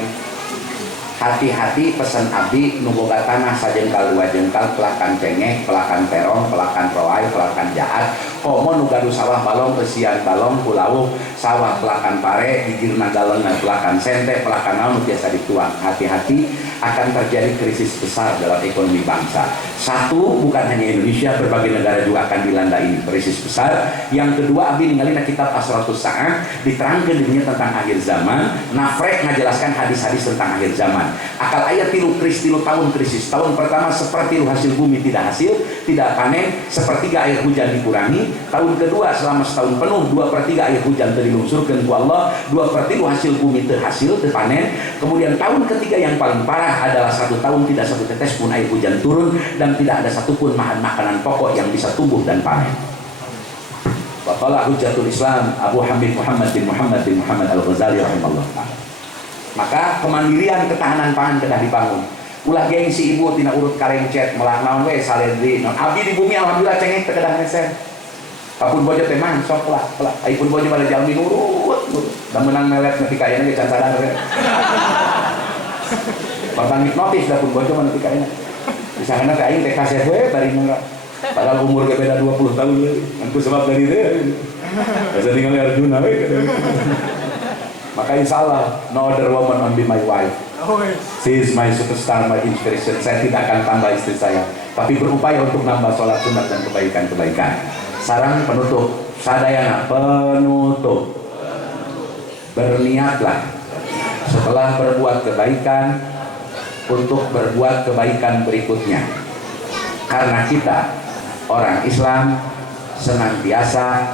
Hati-hati pesan abdi nu boga tanah sajengkal dua jengkal pelakan cengeh, pelakan terong, pelakan roai, pelakan jahat, komo nu gaduh sawah balong, pesian balong, pulau sawah pelakan pare, hijirna galengan pelakan sente, pelakan naon biasa dituang. Hati-hati akan terjadi krisis besar dalam ekonomi bangsa. Satu, bukan hanya Indonesia, berbagai negara juga akan dilanda ini krisis besar. Yang kedua, abdi ningali kitab Asratus Sa'ah diterangkeun dirinya tentang akhir zaman, nafrek ngajelaskan hadis-hadis tentang akhir zaman. Akal ayat tilu tahun krisis. Tahun pertama seperti hasil bumi tidak hasil, tidak panen, sepertiga air hujan dikurangi. Tahun kedua selama setahun penuh 2/3 air hujan dilungsurkeun ku Allah, 2/3 hasil bumi terhasil, terpanen. Kemudian tahun ketiga yang paling parah adalah 1 tahun tidak satu tetes pun air hujan turun dan tidak ada satupun makanan pokok yang bisa tumbuh dan panen. Waqala Hujjatul Islam Abu Hamid Muhammad bin Muhammad Al-Ghazali rahimahullah. Maka kemandirian ketahanan pangan kedah dibangun. Ulah gengsi ibu tina urut karencet melah naon we salendri. Non abdi di bumi alhamdulillah cengeng teu kedah ngeser. Kapun bojo teh mah sok lah. Ai pun bojo bade jalmi nurut. Da meunang melet nepi ka ayeuna ge can sadar we. Pantang hipnotis da pun bojo mah nepi ka ayeuna. Misalna teh aing teh kaset we bari murah. Padahal umur ge beda 20 tahun we. Angku sebab dari teh. Asa tinggal Arjuna we. Maka insya Allah, no other woman only my wife. She is my superstar, my inspiration. Saya tidak akan tambah istri saya, tapi berupaya untuk nambah sholat sunat dan kebaikan-kebaikan. Sarang penutup, sadayana penutup. Berniatlah setelah berbuat kebaikan untuk berbuat kebaikan berikutnya. Karena kita orang Islam senantiasa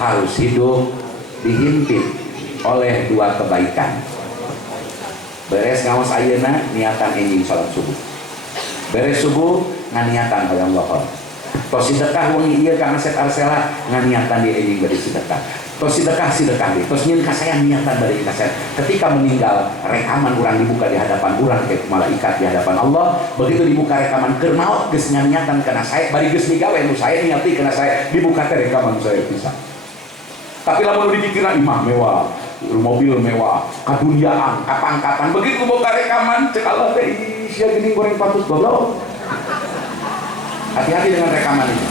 harus hidup dihimpit oleh dua kebaikan. Beres ngaos ayeuna niatan enjing salat subuh. Beres subuh nganiatan hoyong lohor. Tos sedekah wengi ieu ka aset arsela nganiatan di enjing bari sedekah. Tos sedekah deui. Tos nyieun ka saya niatan bari ka saya. Ketika meninggal rekaman urang dibuka di hadapan urang ke malaikat di hadapan Allah. Begitu dibuka rekaman keur maot geus nganiatan kana saya bari geus migawe nu saya niati kana saya dibuka teh rekaman saya bisa. Tapi lamun dipikirna imah mewah, mobil mewah, kaduniaan, kapang-kapang, begitu boga rekaman cek Allah teh sia geuning goreng patut goblok. Hati-hati dengan rekaman ini,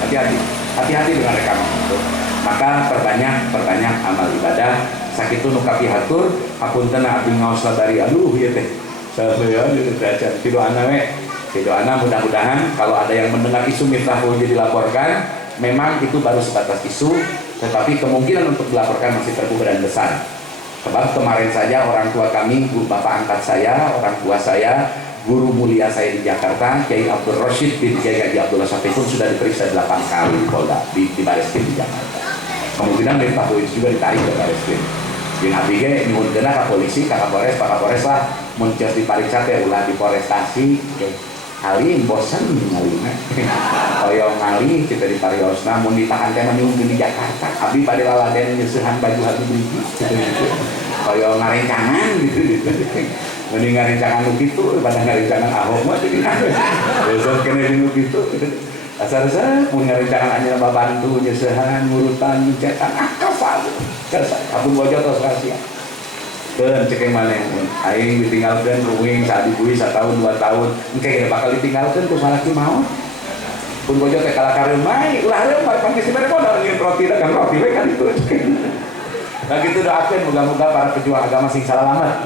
hati-hati dengan rekaman itu. Maka perbanyak amal ibadah. Sakitu nu kapihatur, hapuntenna abdi ngaos sadari aduh ieu teh. Saya baca tidoana we. Tidoana mudah-mudahan kalau ada yang mendengar isu Miftahul jadi dilaporkan, memang itu baru sebatas isu. Tetapi kemungkinan untuk dilaporkan masih terbuka dan besar. Sebab kemarin saja orang tua kami, bapak angkat saya, orang tua saya, guru mulia saya di Jakarta, Kiai Abdul Rashid bin Kiai Haji Abdullah Syafi'i pun sudah diperiksa 8 kali di Polda di Bareskrim di Jakarta. Kemungkinan dari Pak Polisi juga ditarik ke Bareskrim. Yang abg nyuhun kena ke polisi, ke Kapolres, Pak Kapolres lah muncul di pariksa teh ulah diforestasi. Kali bosan ngalina. Koyo ngali kita di pariosna mun ditahan teh nyuhun di Jakarta. Abi pada laladen nyeusehan baju Habib Rizik gitu. Koyo ngarencangan gitu. Mending ngarencangan nu kitu pada ngarencangan Ahok mah teh dina. Besok kena di nu kitu. Asal-asal mun ngarencangan anjeunna babantu nyeusehan ngurutan cetak kafal. Abun bojo tos rahasia. Dan cek yang mana yang aing ditinggalkan ruwing saat dibui 1 tahun 2 tahun engke gak bakal ditinggalkan ku salaki mau pun bojo teh kala kareum mai ulah reuh pangge si mere modal ngieu roti dagang roti we kan itu. Nah gitu doakeun moga-moga para pejuang agama sing salalamat.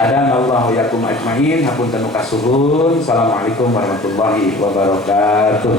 Hadanallahu yakum ajmain hapunten nu kasuhun. Assalamualaikum warahmatullahi wabarakatuh.